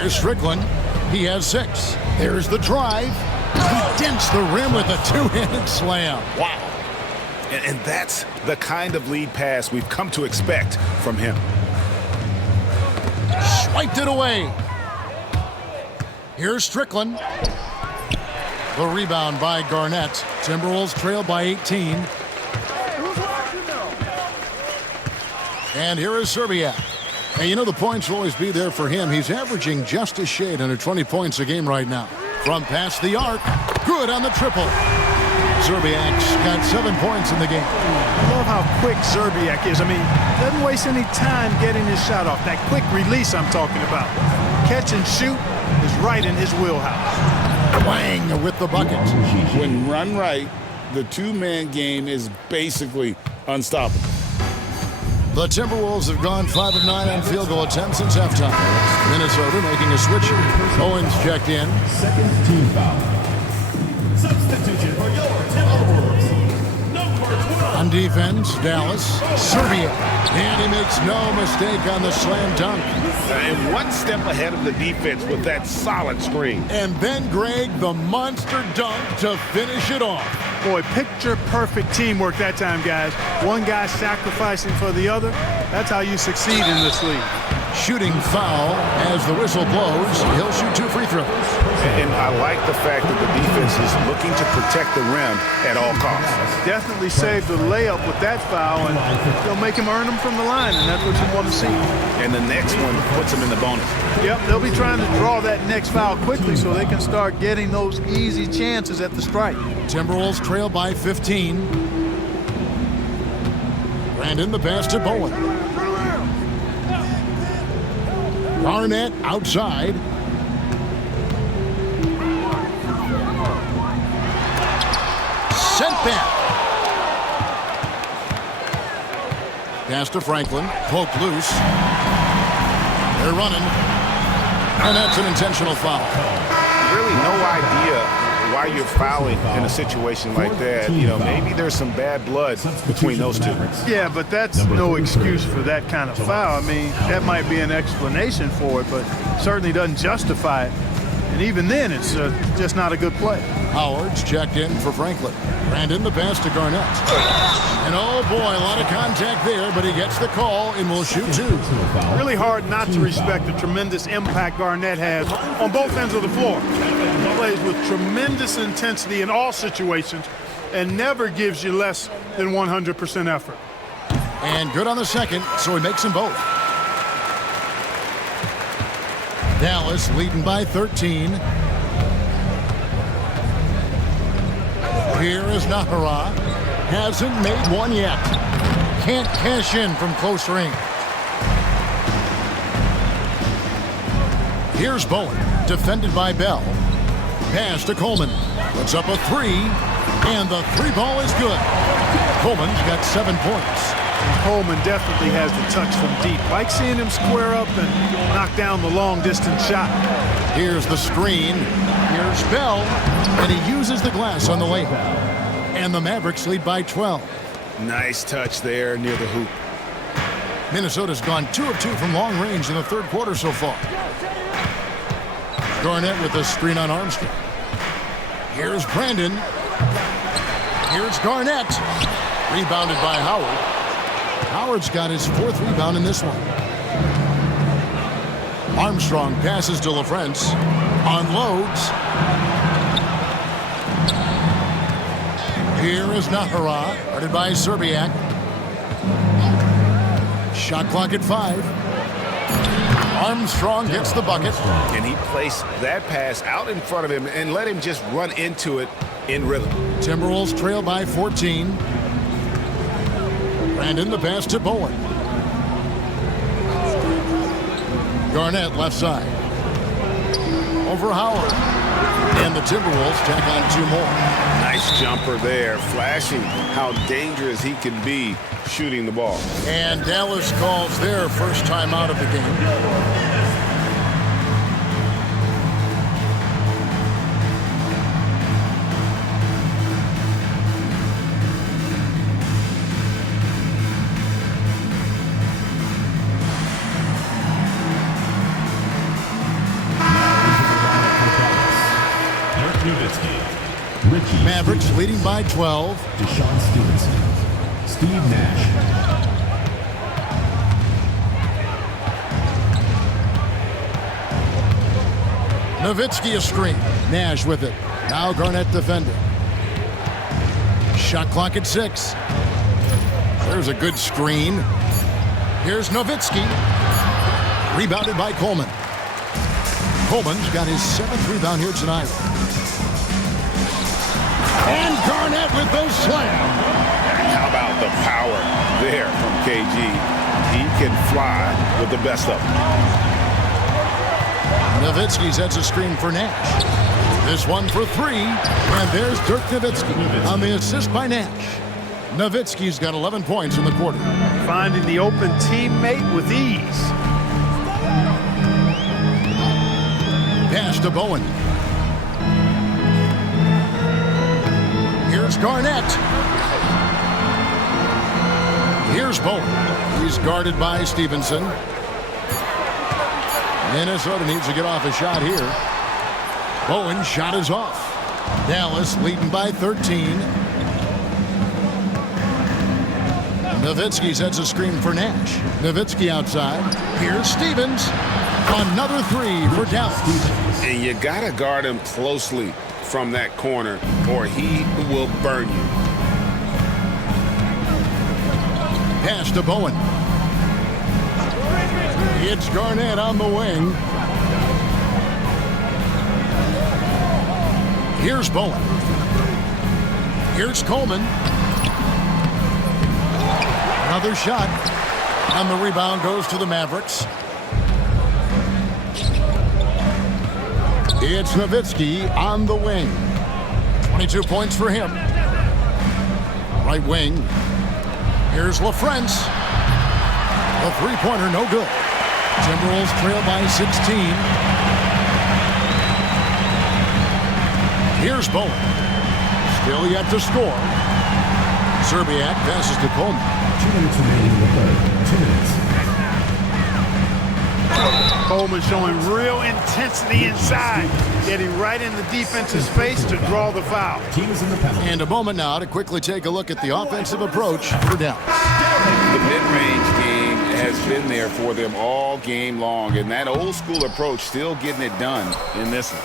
Here's Strickland. He has 6. There's the drive. He dents the rim with a two-handed slam. Wow. And that's the kind of lead pass we've come to expect from him. Swiped it away. Here's Strickland. The rebound by Garnett. Timberwolves trail by 18. And here is Serbiak. And you know the points will always be there for him. He's averaging just a shade under 20 points a game right now. From past the arc, good on the triple. Serbiak's got 7 points in the game. I love how quick Serbiak is. I mean, doesn't waste any time getting his shot off. That quick release I'm talking about. Catch and shoot is right in his wheelhouse. Wang with the bucket. When run right, the two-man game is basically unstoppable. The Timberwolves have gone 5 of 9 on field goal attempts since halftime. Minnesota making a switch. Owens checked in. Second team foul. Substitution for your Timberwolves. Number 12. On defense, Dallas. Serbia. And he makes no mistake on the slam dunk. And one step ahead of the defense with that solid screen. And then Greg, the monster dunk to finish it off. Boy, picture-perfect teamwork that time, guys. One guy sacrificing for the other. That's how you succeed in this league. Shooting foul as the whistle blows. He'll shoot 2 free throws. And I like the fact that the defense is looking to protect the rim at all costs. Definitely saved the layup with that foul, and they'll make him earn them from the line, and that's what you want to see. And the next one puts him in the bonus. Yep, they'll be trying to draw that next foul quickly so they can start getting those easy chances at the strike. Timberwolves trail by 15. Brandon the pass to Bowen. Garnett outside. Sent back. Pass to Franklin. Poked loose. They're running. And that's an intentional foul. Really no idea why you're fouling in a situation like that. You know, maybe there's some bad blood between those two. Yeah, but that's no excuse for that kind of foul. I mean, that might be an explanation for it, but certainly doesn't justify it. And even then, it's just not a good play. Howard's checked in for Franklin. Brandon the pass to Garnett. And oh boy, a lot of contact there, but he gets the call and will shoot 2. Really hard not to respect the tremendous impact Garnett has on both ends of the floor. He plays with tremendous intensity in all situations and never gives you less than 100% effort. And good on the second, so he makes them both. Dallas leading by 13. Here is Nahara. Hasn't made one yet. Can't cash in from close range. Here's Bowen, defended by Bell. Pass to Coleman. Puts up a 3, and the 3 ball is good. Coleman's got 7 points. Coleman definitely has the touch from deep. Like seeing him square up and knock down the long-distance shot. Here's the screen. Here's Bell, and he uses the glass on the layup. And the Mavericks lead by 12. Nice touch there near the hoop. Minnesota's gone 2 of 2 from long range in the third quarter so far. Garnett with the screen on Armstrong. Here's Brandon. Here's Garnett. Rebounded by Howard. Howard's got his 4th rebound in this one. Armstrong passes to LaFrance. Unloads. Here is Nahara, guarded by Serbiak. Shot clock at 5. Armstrong gets the bucket. And he placed that pass out in front of him and let him just run into it in rhythm. Timberwolves trail by 14. Brandon the pass to Bowen. Garnett left side. Over Howard. And the Timberwolves tack on 2 more. Nice jumper there, flashing how dangerous he can be shooting the ball. And Dallas calls their first time out of the game. Mavericks leading by 12. Deshaun Stevenson. Steve Nash. Nowitzki a screen. Nash with it. Now Garnett defending. Shot clock at 6. There's a good screen. Here's Nowitzki. Rebounded by Coleman. Coleman's got his 7th rebound here tonight. And Garnett with the slam. How about the power there from KG? He can fly with the best of them. Nowitzki sets a screen for Nash. This one for 3. And there's Dirk Nowitzki on the assist by Nash. Nowitzki's got 11 points in the quarter. Finding the open teammate with ease. Pass to Bowen. Here's Garnett. Here's Bowen. He's guarded by Stevenson. Minnesota needs to get off a shot here. Bowen's shot is off. Dallas leading by 13. Nowitzki sets a screen for Nash. Nowitzki outside. Here's Stevens. Another 3 for Dallas. And you got to guard him closely from that corner or he will burn you. Pass to Bowen. It's Garnett on the wing. Here's Bowen. Here's Coleman. Another shot. And the rebound goes to the Mavericks. It's Nowitzki on the wing. 22 points for him. Right wing. Here's LaFrance. The three-pointer, no good. Timberwolves trail by 16. Here's Bowen. Still yet to score. Serbiak passes to Coleman. 2 minutes remaining in the third. 2 minutes. Coleman showing real intensity inside, getting right in the defense's face to draw the foul. Teams in the penalty. And a moment now to quickly take a look at the offensive approach for Dallas. The mid-range game has been there for them all game long, and that old-school approach still getting it done in this one.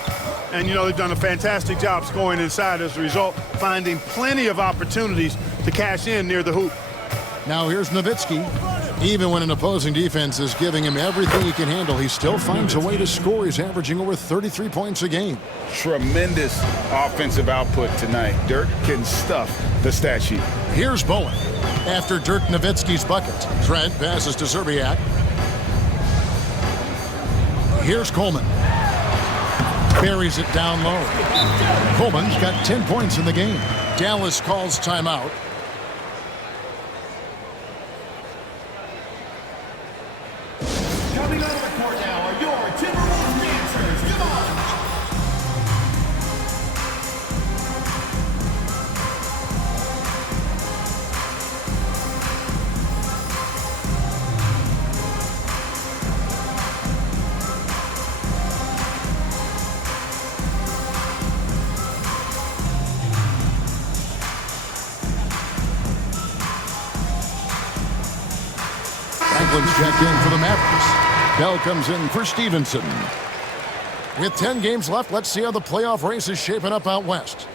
And, you know, they've done a fantastic job scoring inside as a result, finding plenty of opportunities to cash in near the hoop. Now here's Nowitzki. Even when an opposing defense is giving him everything he can handle, he still finds a way to score. He's averaging over 33 points a game. Tremendous offensive output tonight. Dirk can stuff the stat sheet. Here's Bowen. After Dirk Nowitzki's bucket, Trent passes to Serbiak. Here's Coleman. Buries it down low. Coleman's got 10 points in the game. Dallas calls timeout. Coming out of the court now are your Timberwolves dancers. Come on! Franklin's checked in for the Mavericks. Bell comes in for Stevenson. With 10 games left, let's see how the playoff race is shaping up out west.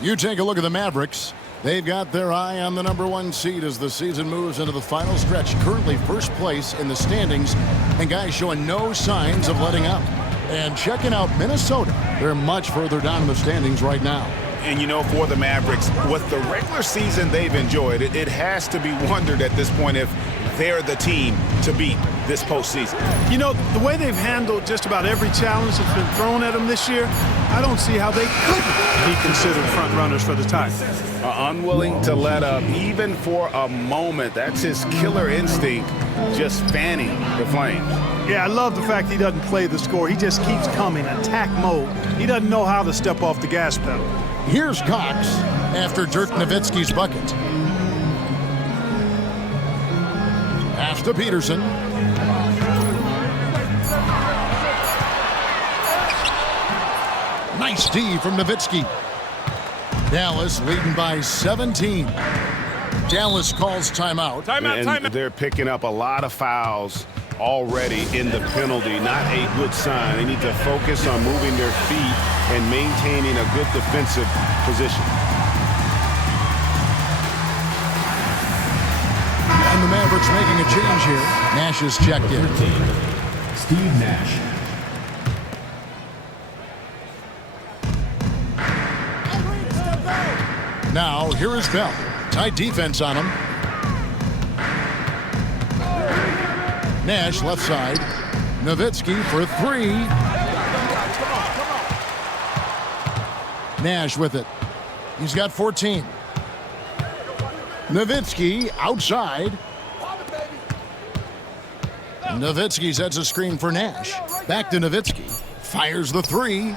You take a look at the Mavericks. They've got their eye on the #1 seed as the season moves into the final stretch. Currently first place in the standings, and guys showing no signs of letting up. And checking out Minnesota, they're much further down in the standings right now. And, you know, for the Mavericks, with the regular season they've enjoyed, it has to be wondered at this point if they're the team to beat this postseason. You know, the way they've handled just about every challenge that's been thrown at them this year, I don't see how they couldn't be considered front runners for the title. Unwilling to let up, even for a moment. That's his killer instinct, just fanning the flames. Yeah, I love the fact he doesn't play the score. He just keeps coming, attack mode. He doesn't know how to step off the gas pedal. Here's Cox after Dirk Nowitzki's bucket. Pass to Peterson. Nice D from Nowitzki. Dallas leading by 17. Dallas calls timeout. And they're picking up a lot of fouls already in the penalty. Not a good sign. They need to focus on moving their feet and maintaining a good defensive position. And the Mavericks making a change here. Nash is checked in. 13, Steve Nash. Now, here is Bell. Tight defense on him. Nash left side. Nowitzki for three. Nash with it. He's got 14. Nowitzki outside. Nowitzki sets a screen for Nash. Back to Nowitzki. Fires the three.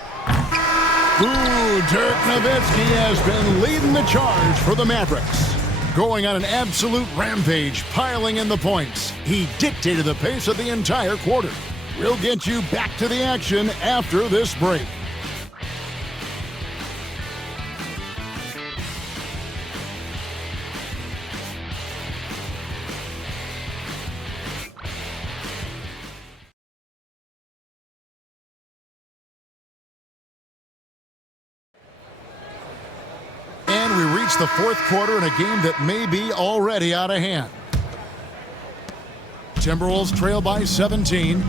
Ooh, Dirk Nowitzki has been leading the charge for the Mavericks. Going on an absolute rampage, piling in the points. He dictated the pace of the entire quarter. We'll get you back to the action after this break. And we reach the fourth quarter in a game that may be already out of hand. Timberwolves trail by 17.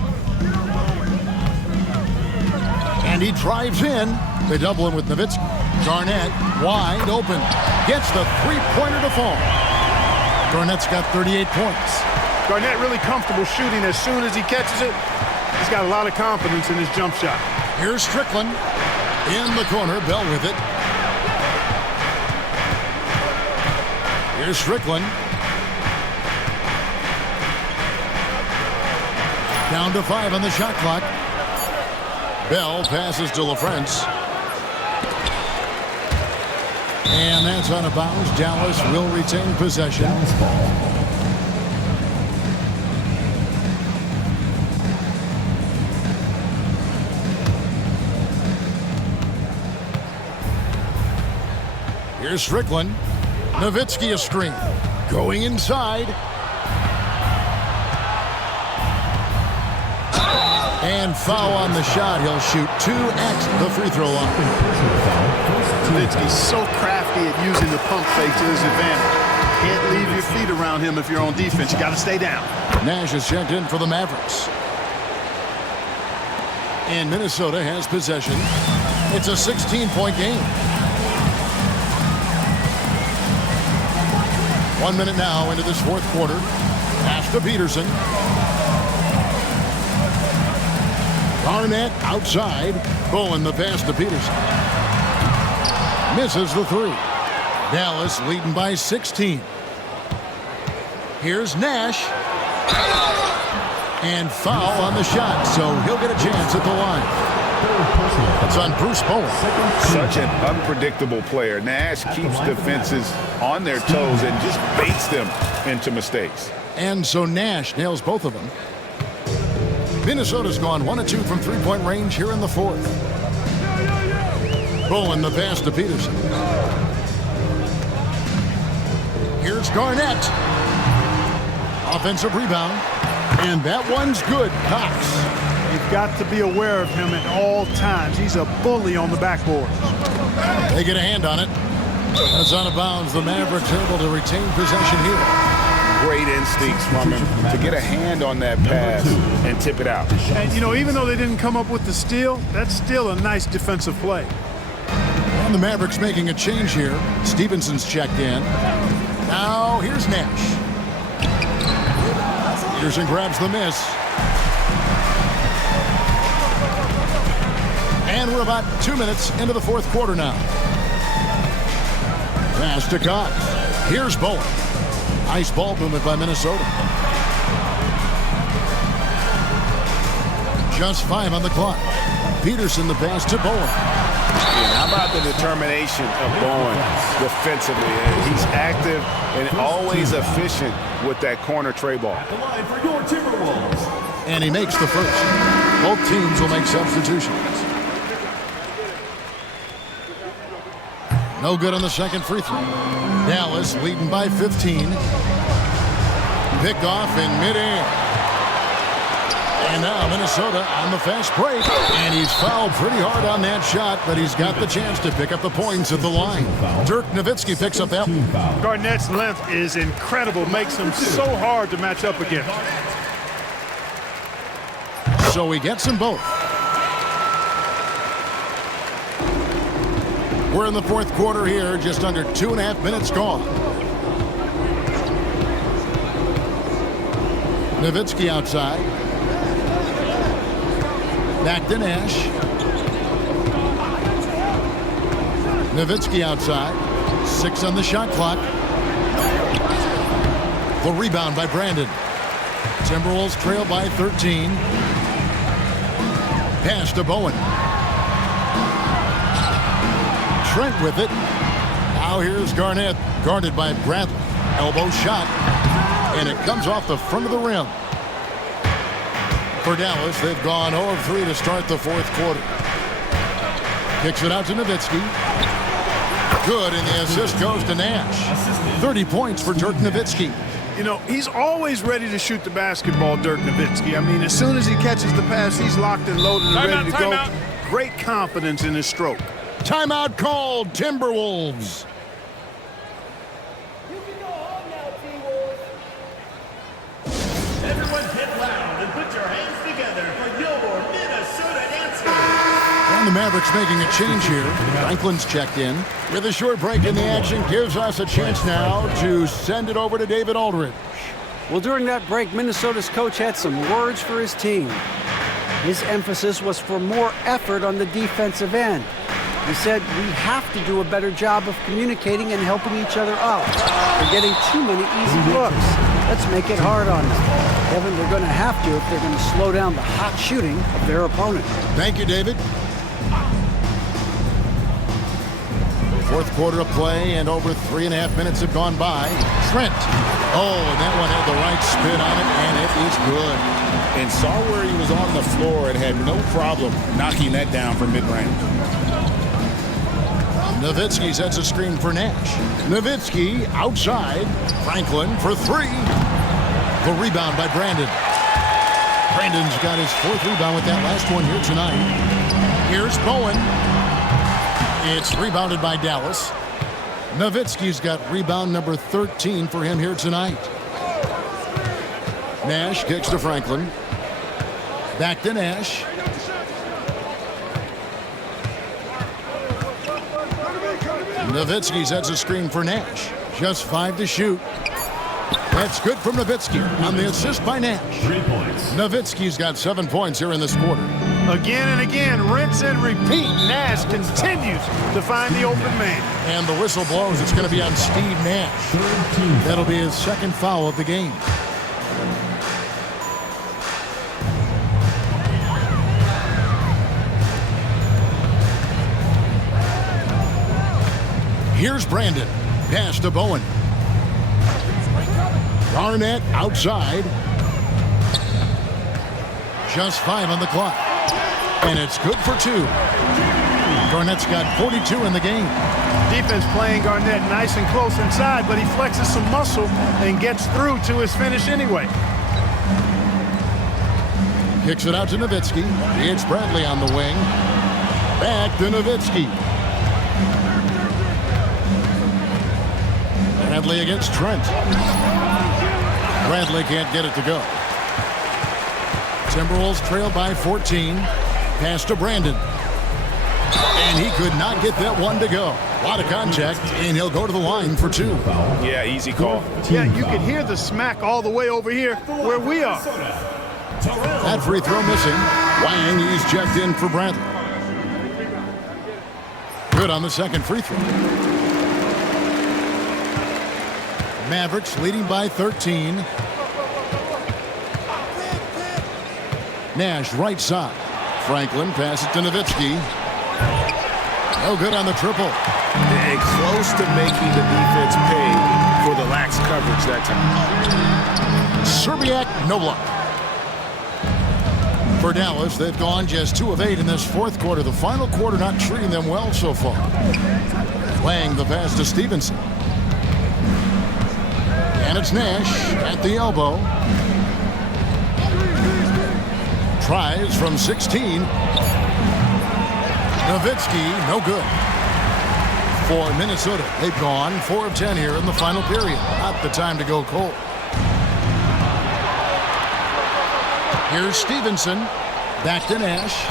And he drives in. They double him with Nowitzki. Garnett wide open. Gets the three-pointer to fall. Garnett's got 38 points. Garnett really comfortable shooting as soon as he catches it. He's got a lot of confidence in his jump shot. Here's Strickland. In the corner, Bell with it. Here's Strickland. Down to 5 on the shot clock. Bell passes to LaFrance. And that's out of bounds. Dallas will retain possession. Dallas ball. Here's Strickland. Nowitzki a screen. Going inside. And foul on the shot. He'll shoot 2 at the free throw line. Nowitzki's so crafty at using the pump fake to his advantage. Can't leave your feet around him if you're on defense. You got to stay down. Nash is checked in for the Mavericks. And Minnesota has possession. It's a 16-point game. 1 minute now into this fourth quarter. Pass to Peterson. Garnett outside. Bowen the pass to Peterson. Misses the three. Dallas leading by 16. Here's Nash. And foul on the shot, so he'll get a chance at the line. It's on Bruce Bowen. Such an unpredictable player. Nash keeps defenses on their toes and just baits them into mistakes. And so Nash nails both of them. Minnesota's gone 1 of 2 from three-point range here in the fourth. Bowen the pass to Peterson. Here's Garnett. Offensive rebound. And that one's good. Cox. You've got to be aware of him at all times. He's a bully on the backboard. They get a hand on it. That's out of bounds. The Mavericks able to retain possession here. Great instincts from him to get a hand on that pass and tip it out. And, you know, even though they didn't come up with the steal, that's still a nice defensive play. And the Mavericks making a change here. Stevenson's checked in. Now, here's Nash. Peterson grabs the miss. And we're about 2 minutes into the fourth quarter now. Pass to Cox. Here's Bowen. Nice ball movement by Minnesota. Just 5 on the clock. Peterson the pass to Bowen. How about the determination of Bowen defensively? He's active and always efficient with that corner tray ball. The line for your Timberwolves. And he makes the first. Both teams will make substitutions. No good on the second free throw. Dallas leading by 15. Picked off in midair. And now Minnesota on the fast break. And he's fouled pretty hard on that shot, but he's got the chance to pick up the points at the line. Dirk Nowitzki picks up that. Garnett's length is incredible. Makes him so hard to match up against. So he gets them both. We're in the fourth quarter here, just under 2.5 minutes gone. Nowitzki outside. Back to Nash. Nowitzki outside. 6 on the shot clock. The rebound by Brandon. Timberwolves trail by 13. Pass to Bowen. Trent with it. Now here's Garnett, guarded by Bradley. Elbow shot, and it comes off the front of the rim. For Dallas, they've gone 0 of 3 to start the fourth quarter. Kicks it out to Nowitzki. Good, and the assist goes to Nash. 30 points for Dirk Nowitzki. You know, he's always ready to shoot the basketball, Dirk Nowitzki. I mean, as soon as he catches the pass, he's locked and loaded and ready to go. Great confidence in his stroke. Timeout called, Timberwolves. You can go home now, T-Wolves. Everyone get loud and put your hands together for your Minnesota dancers. And the Mavericks making a change here. Franklin's checked in. With a short break in the action, gives us a chance now to send it over to David Aldridge. Well, during that break, Minnesota's coach had some words for his team. His emphasis was for more effort on the defensive end. He said, we have to do a better job of communicating and helping each other out. They're getting too many easy looks. Let's make it hard on them. Kevin, they're going to have to if they're going to slow down the hot shooting of their opponent. Thank you, David. Fourth quarter of play, and over 3.5 minutes have gone by. Trent. Oh, and that one had the right spin on it, and it is good. And saw where he was on the floor and had no problem knocking that down from mid-range. Nowitzki sets a screen for Nash. Nowitzki outside. Franklin for 3. The rebound by Brandon. Brandon's got his 4th rebound with that last one here tonight. Here's Bowen. It's rebounded by Dallas. Nowitzki's got rebound number 13 for him here tonight. Nash kicks to Franklin. Back to Nash. Nowitzki sets a screen for Nash. Just 5 to shoot. That's good from Nowitzki on the assist by Nash. 3 points. Nowitzki's got 7 points here in this quarter. Again and again, rinse and repeat. Nash continues to find the open man. And the whistle blows. It's going to be on Steve Nash. That'll be his 2nd foul of the game. Here's Brandon. Pass to Bowen. Garnett outside. Just 5 on the clock. And it's good for 2. Garnett's got 42 in the game. Defense playing Garnett nice and close inside, but he flexes some muscle and gets through to his finish anyway. Kicks it out to Nowitzki. It's Bradley on the wing. Back to Nowitzki. Bradley against Trent. Bradley can't get it to go. Timberwolves trail by 14. Pass to Brandon. And he could not get that one to go. A lot of contact, and he'll go to the line for 2. Yeah, easy call. Yeah, you can hear the smack all the way over here where we are. That free throw missing. Wang, he's checked in for Bradley. Good on the second free throw. Mavericks leading by 13. Nash right side. Franklin passes to Nowitzki. No good on the triple. And close to making the defense pay for the lax coverage that time. Serbiak, no luck. For Dallas, they've gone just 2 of 8 in this fourth quarter. The final quarter not treating them well so far. Playing the pass to Stevenson. And it's Nash at the elbow. Tries from 16. Nowitzki, no good. For Minnesota, they've gone 4 of 10 here in the final period. Not the time to go cold. Here's Stevenson. Back to Nash.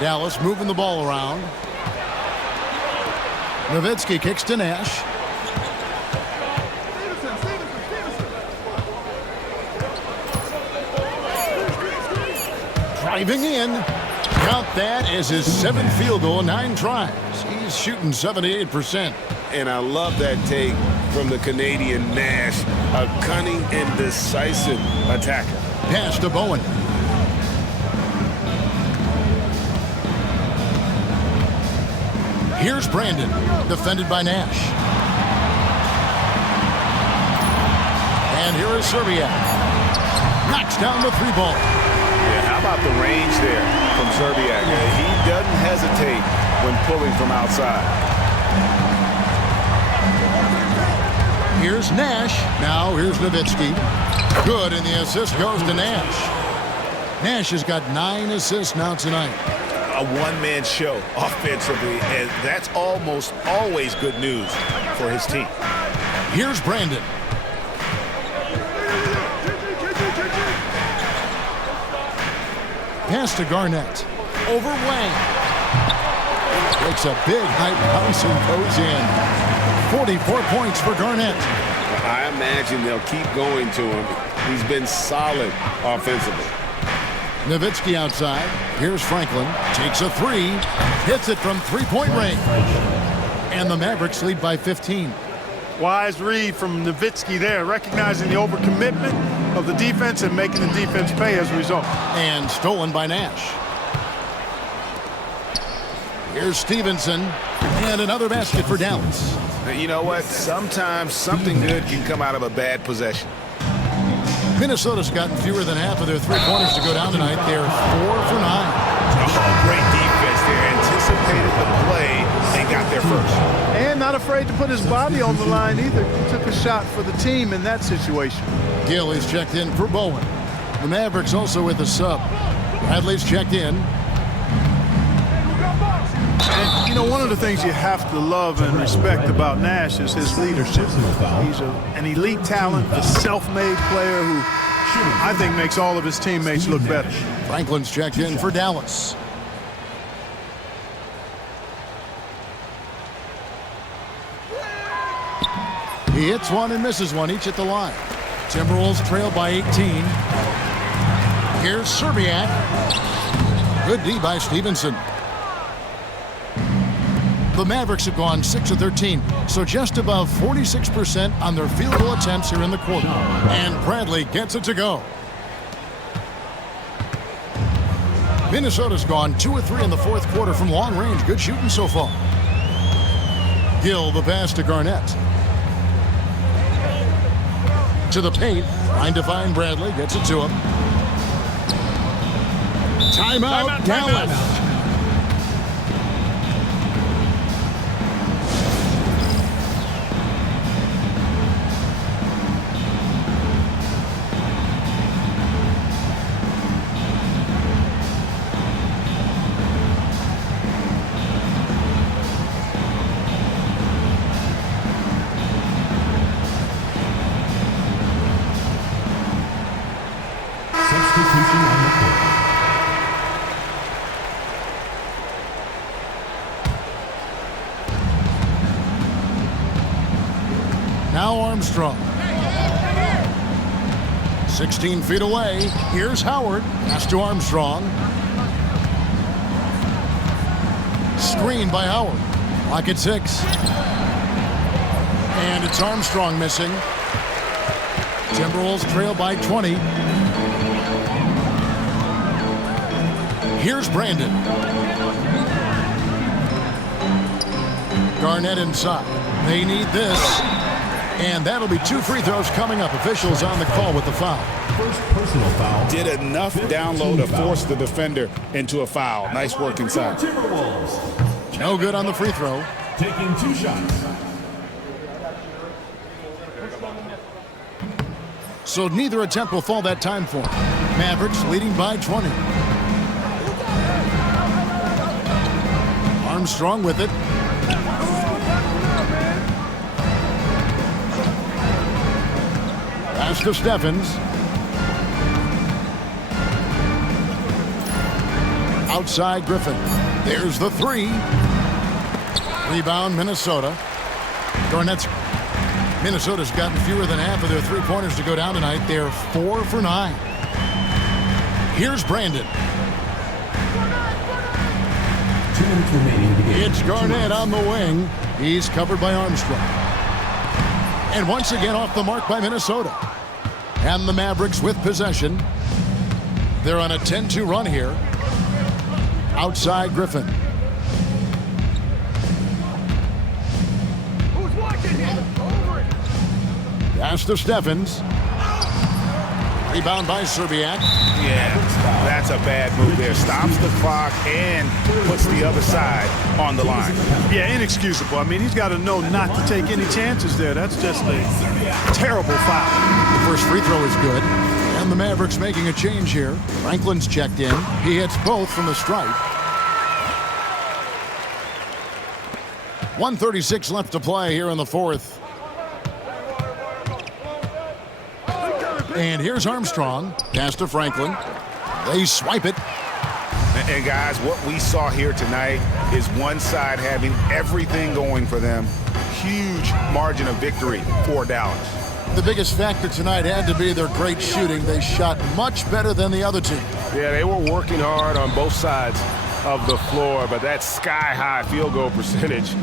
Dallas moving the ball around. Nowitzki kicks to Nash. Driving in. Count that as his 7th field goal, 9 tries. He's shooting 78%. And I love that take from the Canadian Nash. A cunning and decisive attacker. Pass to Bowen. Here's Brandon, defended by Nash. And here is Serbiak. Knocks down the 3-ball. Yeah, how about the range there from Serbiak? He doesn't hesitate when pulling from outside. Here's Nash. Now here's Nowitzki. Good, and the assist goes to Nash. Nash has got 9 assists now tonight. A one-man show offensively, and that's almost always good news for his team. Here's Brandon. Pass to Garnett. Over Wang. Takes a big high bounce and goes in. 44 points for Garnett. I imagine they'll keep going to him. He's been solid offensively. Nowitzki outside. Here's Franklin. Takes a 3. Hits it from 3-point range. And the Mavericks lead by 15. Wise read from Nowitzki there, recognizing the overcommitment of the defense and making the defense pay as a result. And stolen by Nash. Here's Stevenson. And another basket for Dallas. You know what? Sometimes something good can come out of a bad possession. Minnesota's gotten fewer than half of their 3-pointers to go down tonight. They're 4 for 9. Oh, great defense there. Anticipated the play and got there first. And not afraid to put his body on the line either. He took a shot for the team in that situation. Gill is checked in for Bowen. The Mavericks also with a sub. Bradley's checked in. And, you know, one of the things you have to love and respect about Nash is his leadership. He's an elite talent, a self-made player who I think makes all of his teammates look better. Franklin's checked in for Dallas. He hits one and misses one, each at the line. Timberwolves trail by 18. Here's Serbiak. Good D by Stevenson. The Mavericks have gone 6 of 13, so just above 46% on their field goal attempts here in the quarter. And Bradley gets it to go. Minnesota's gone 2 of 3 in the 4th quarter from long range. Good shooting so far. Gill, the pass to Garnett. To the paint, trying to find Bradley, gets it to him. Timeout, Dallas. Substitution on the court. Now Armstrong. 16 feet away. Here's Howard. Pass to Armstrong. Screen by Howard. Clock at 6. And it's Armstrong missing. Timberwolves trail by 20. Here's Brandon. Garnett inside. They need this. And that'll be 2 free throws coming up. Officials on the call with the foul. First personal foul. Did enough down low to force the defender into a foul. Nice work inside. No good on the free throw. taking 2 shots. So neither attempt will fall that time for him. Mavericks leading by 20. Armstrong with it. Pass to Steffens. Outside Griffin. There's the 3. Rebound Minnesota. Minnesota's gotten fewer than half of their three-pointers to go down tonight. They're 4 for 9. Here's Brandon. 2 minutes remaining to begin. It's Garnett on the wing. He's covered by Armstrong. And once again off the mark by Minnesota. And the Mavericks with possession. They're on a 10-2 run here. Outside Griffin. Pass to Steffens. Rebound by Serbiak. Yeah, that's a bad move there. Stops the clock and puts the other side on the line. Yeah, inexcusable. I mean, he's got to know not to take any chances there. That's just a terrible foul. The first free throw is good. And the Mavericks making a change here. Franklin's checked in. He hits both from the stripe. 1:36 left to play here in the fourth. And here's Armstrong. Pass to Franklin. They swipe it. And guys, what we saw here tonight is one side having everything going for them. Huge margin of victory for Dallas. The biggest factor tonight had to be their great shooting. They shot much better than the other team. Yeah, they were working hard on both sides of the floor, but that sky-high field goal percentage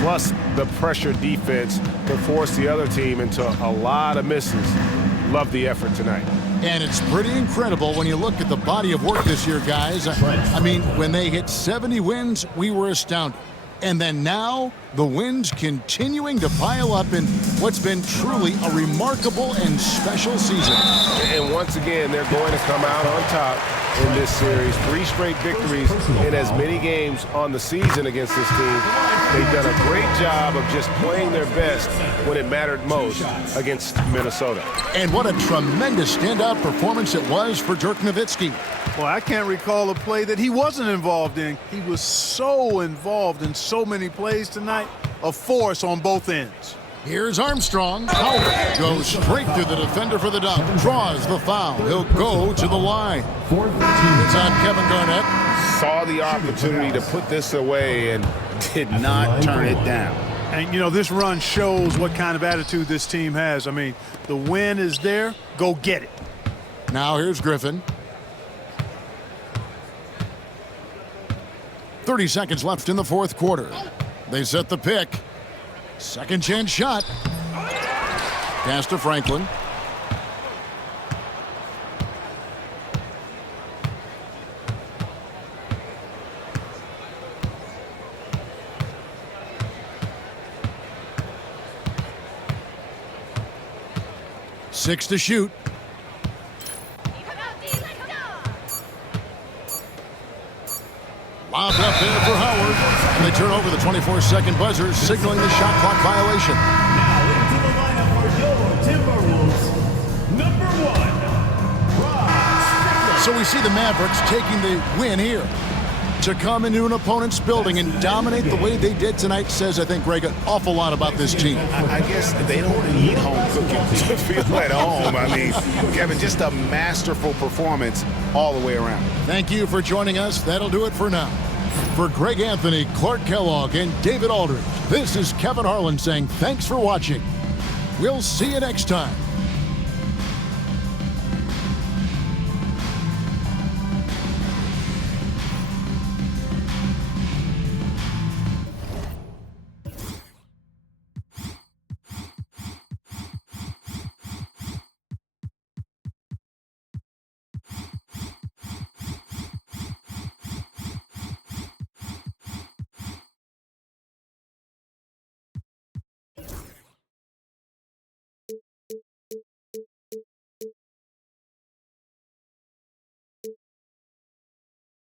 plus the pressure defense that forced the other team into a lot of misses. Love the effort tonight. And it's pretty incredible when you look at the body of work this year, guys. I mean, when they hit 70 wins, we were astounded. And then now, the wins continuing to pile up in what's been truly a remarkable and special season. And once again, they're going to come out on top in this series. 3 straight victories in as many games on the season against this team. They've done a great job of just playing their best when it mattered most against Minnesota. And what a tremendous standout performance it was for Dirk Nowitzki. Well, I can't recall a play that he wasn't involved in. He was so involved in so many plays tonight. A force on both ends. Here's Armstrong. Howard goes straight through the defender for the dunk. Draws the foul. He'll go to the line. It's on Kevin Garnett. Saw the opportunity to put this away and did not turn it down. And, you know, this run shows what kind of attitude this team has. I mean, the win is there. Go get it. Now here's Griffin. 30 seconds left in the fourth quarter. They set the pick. Second chance shot. Pass to Franklin. Six to shoot. Lobbed up there for Howard. And they turn over the 24-second buzzer, signaling the shot clock violation. Now into the lineup for your Timberwolves, number 1, So we see the Mavericks taking the win here. To come into an opponent's building and dominate the way they did tonight says, I think, Greg, an awful lot about this team. I guess they don't need home cooking to feel at home. I mean, Kevin, just a masterful performance all the way around. Thank you for joining us. That'll do it for now. For Greg Anthony, Clark Kellogg, and David Aldridge, this is Kevin Harlan saying thanks for watching. We'll see you next time.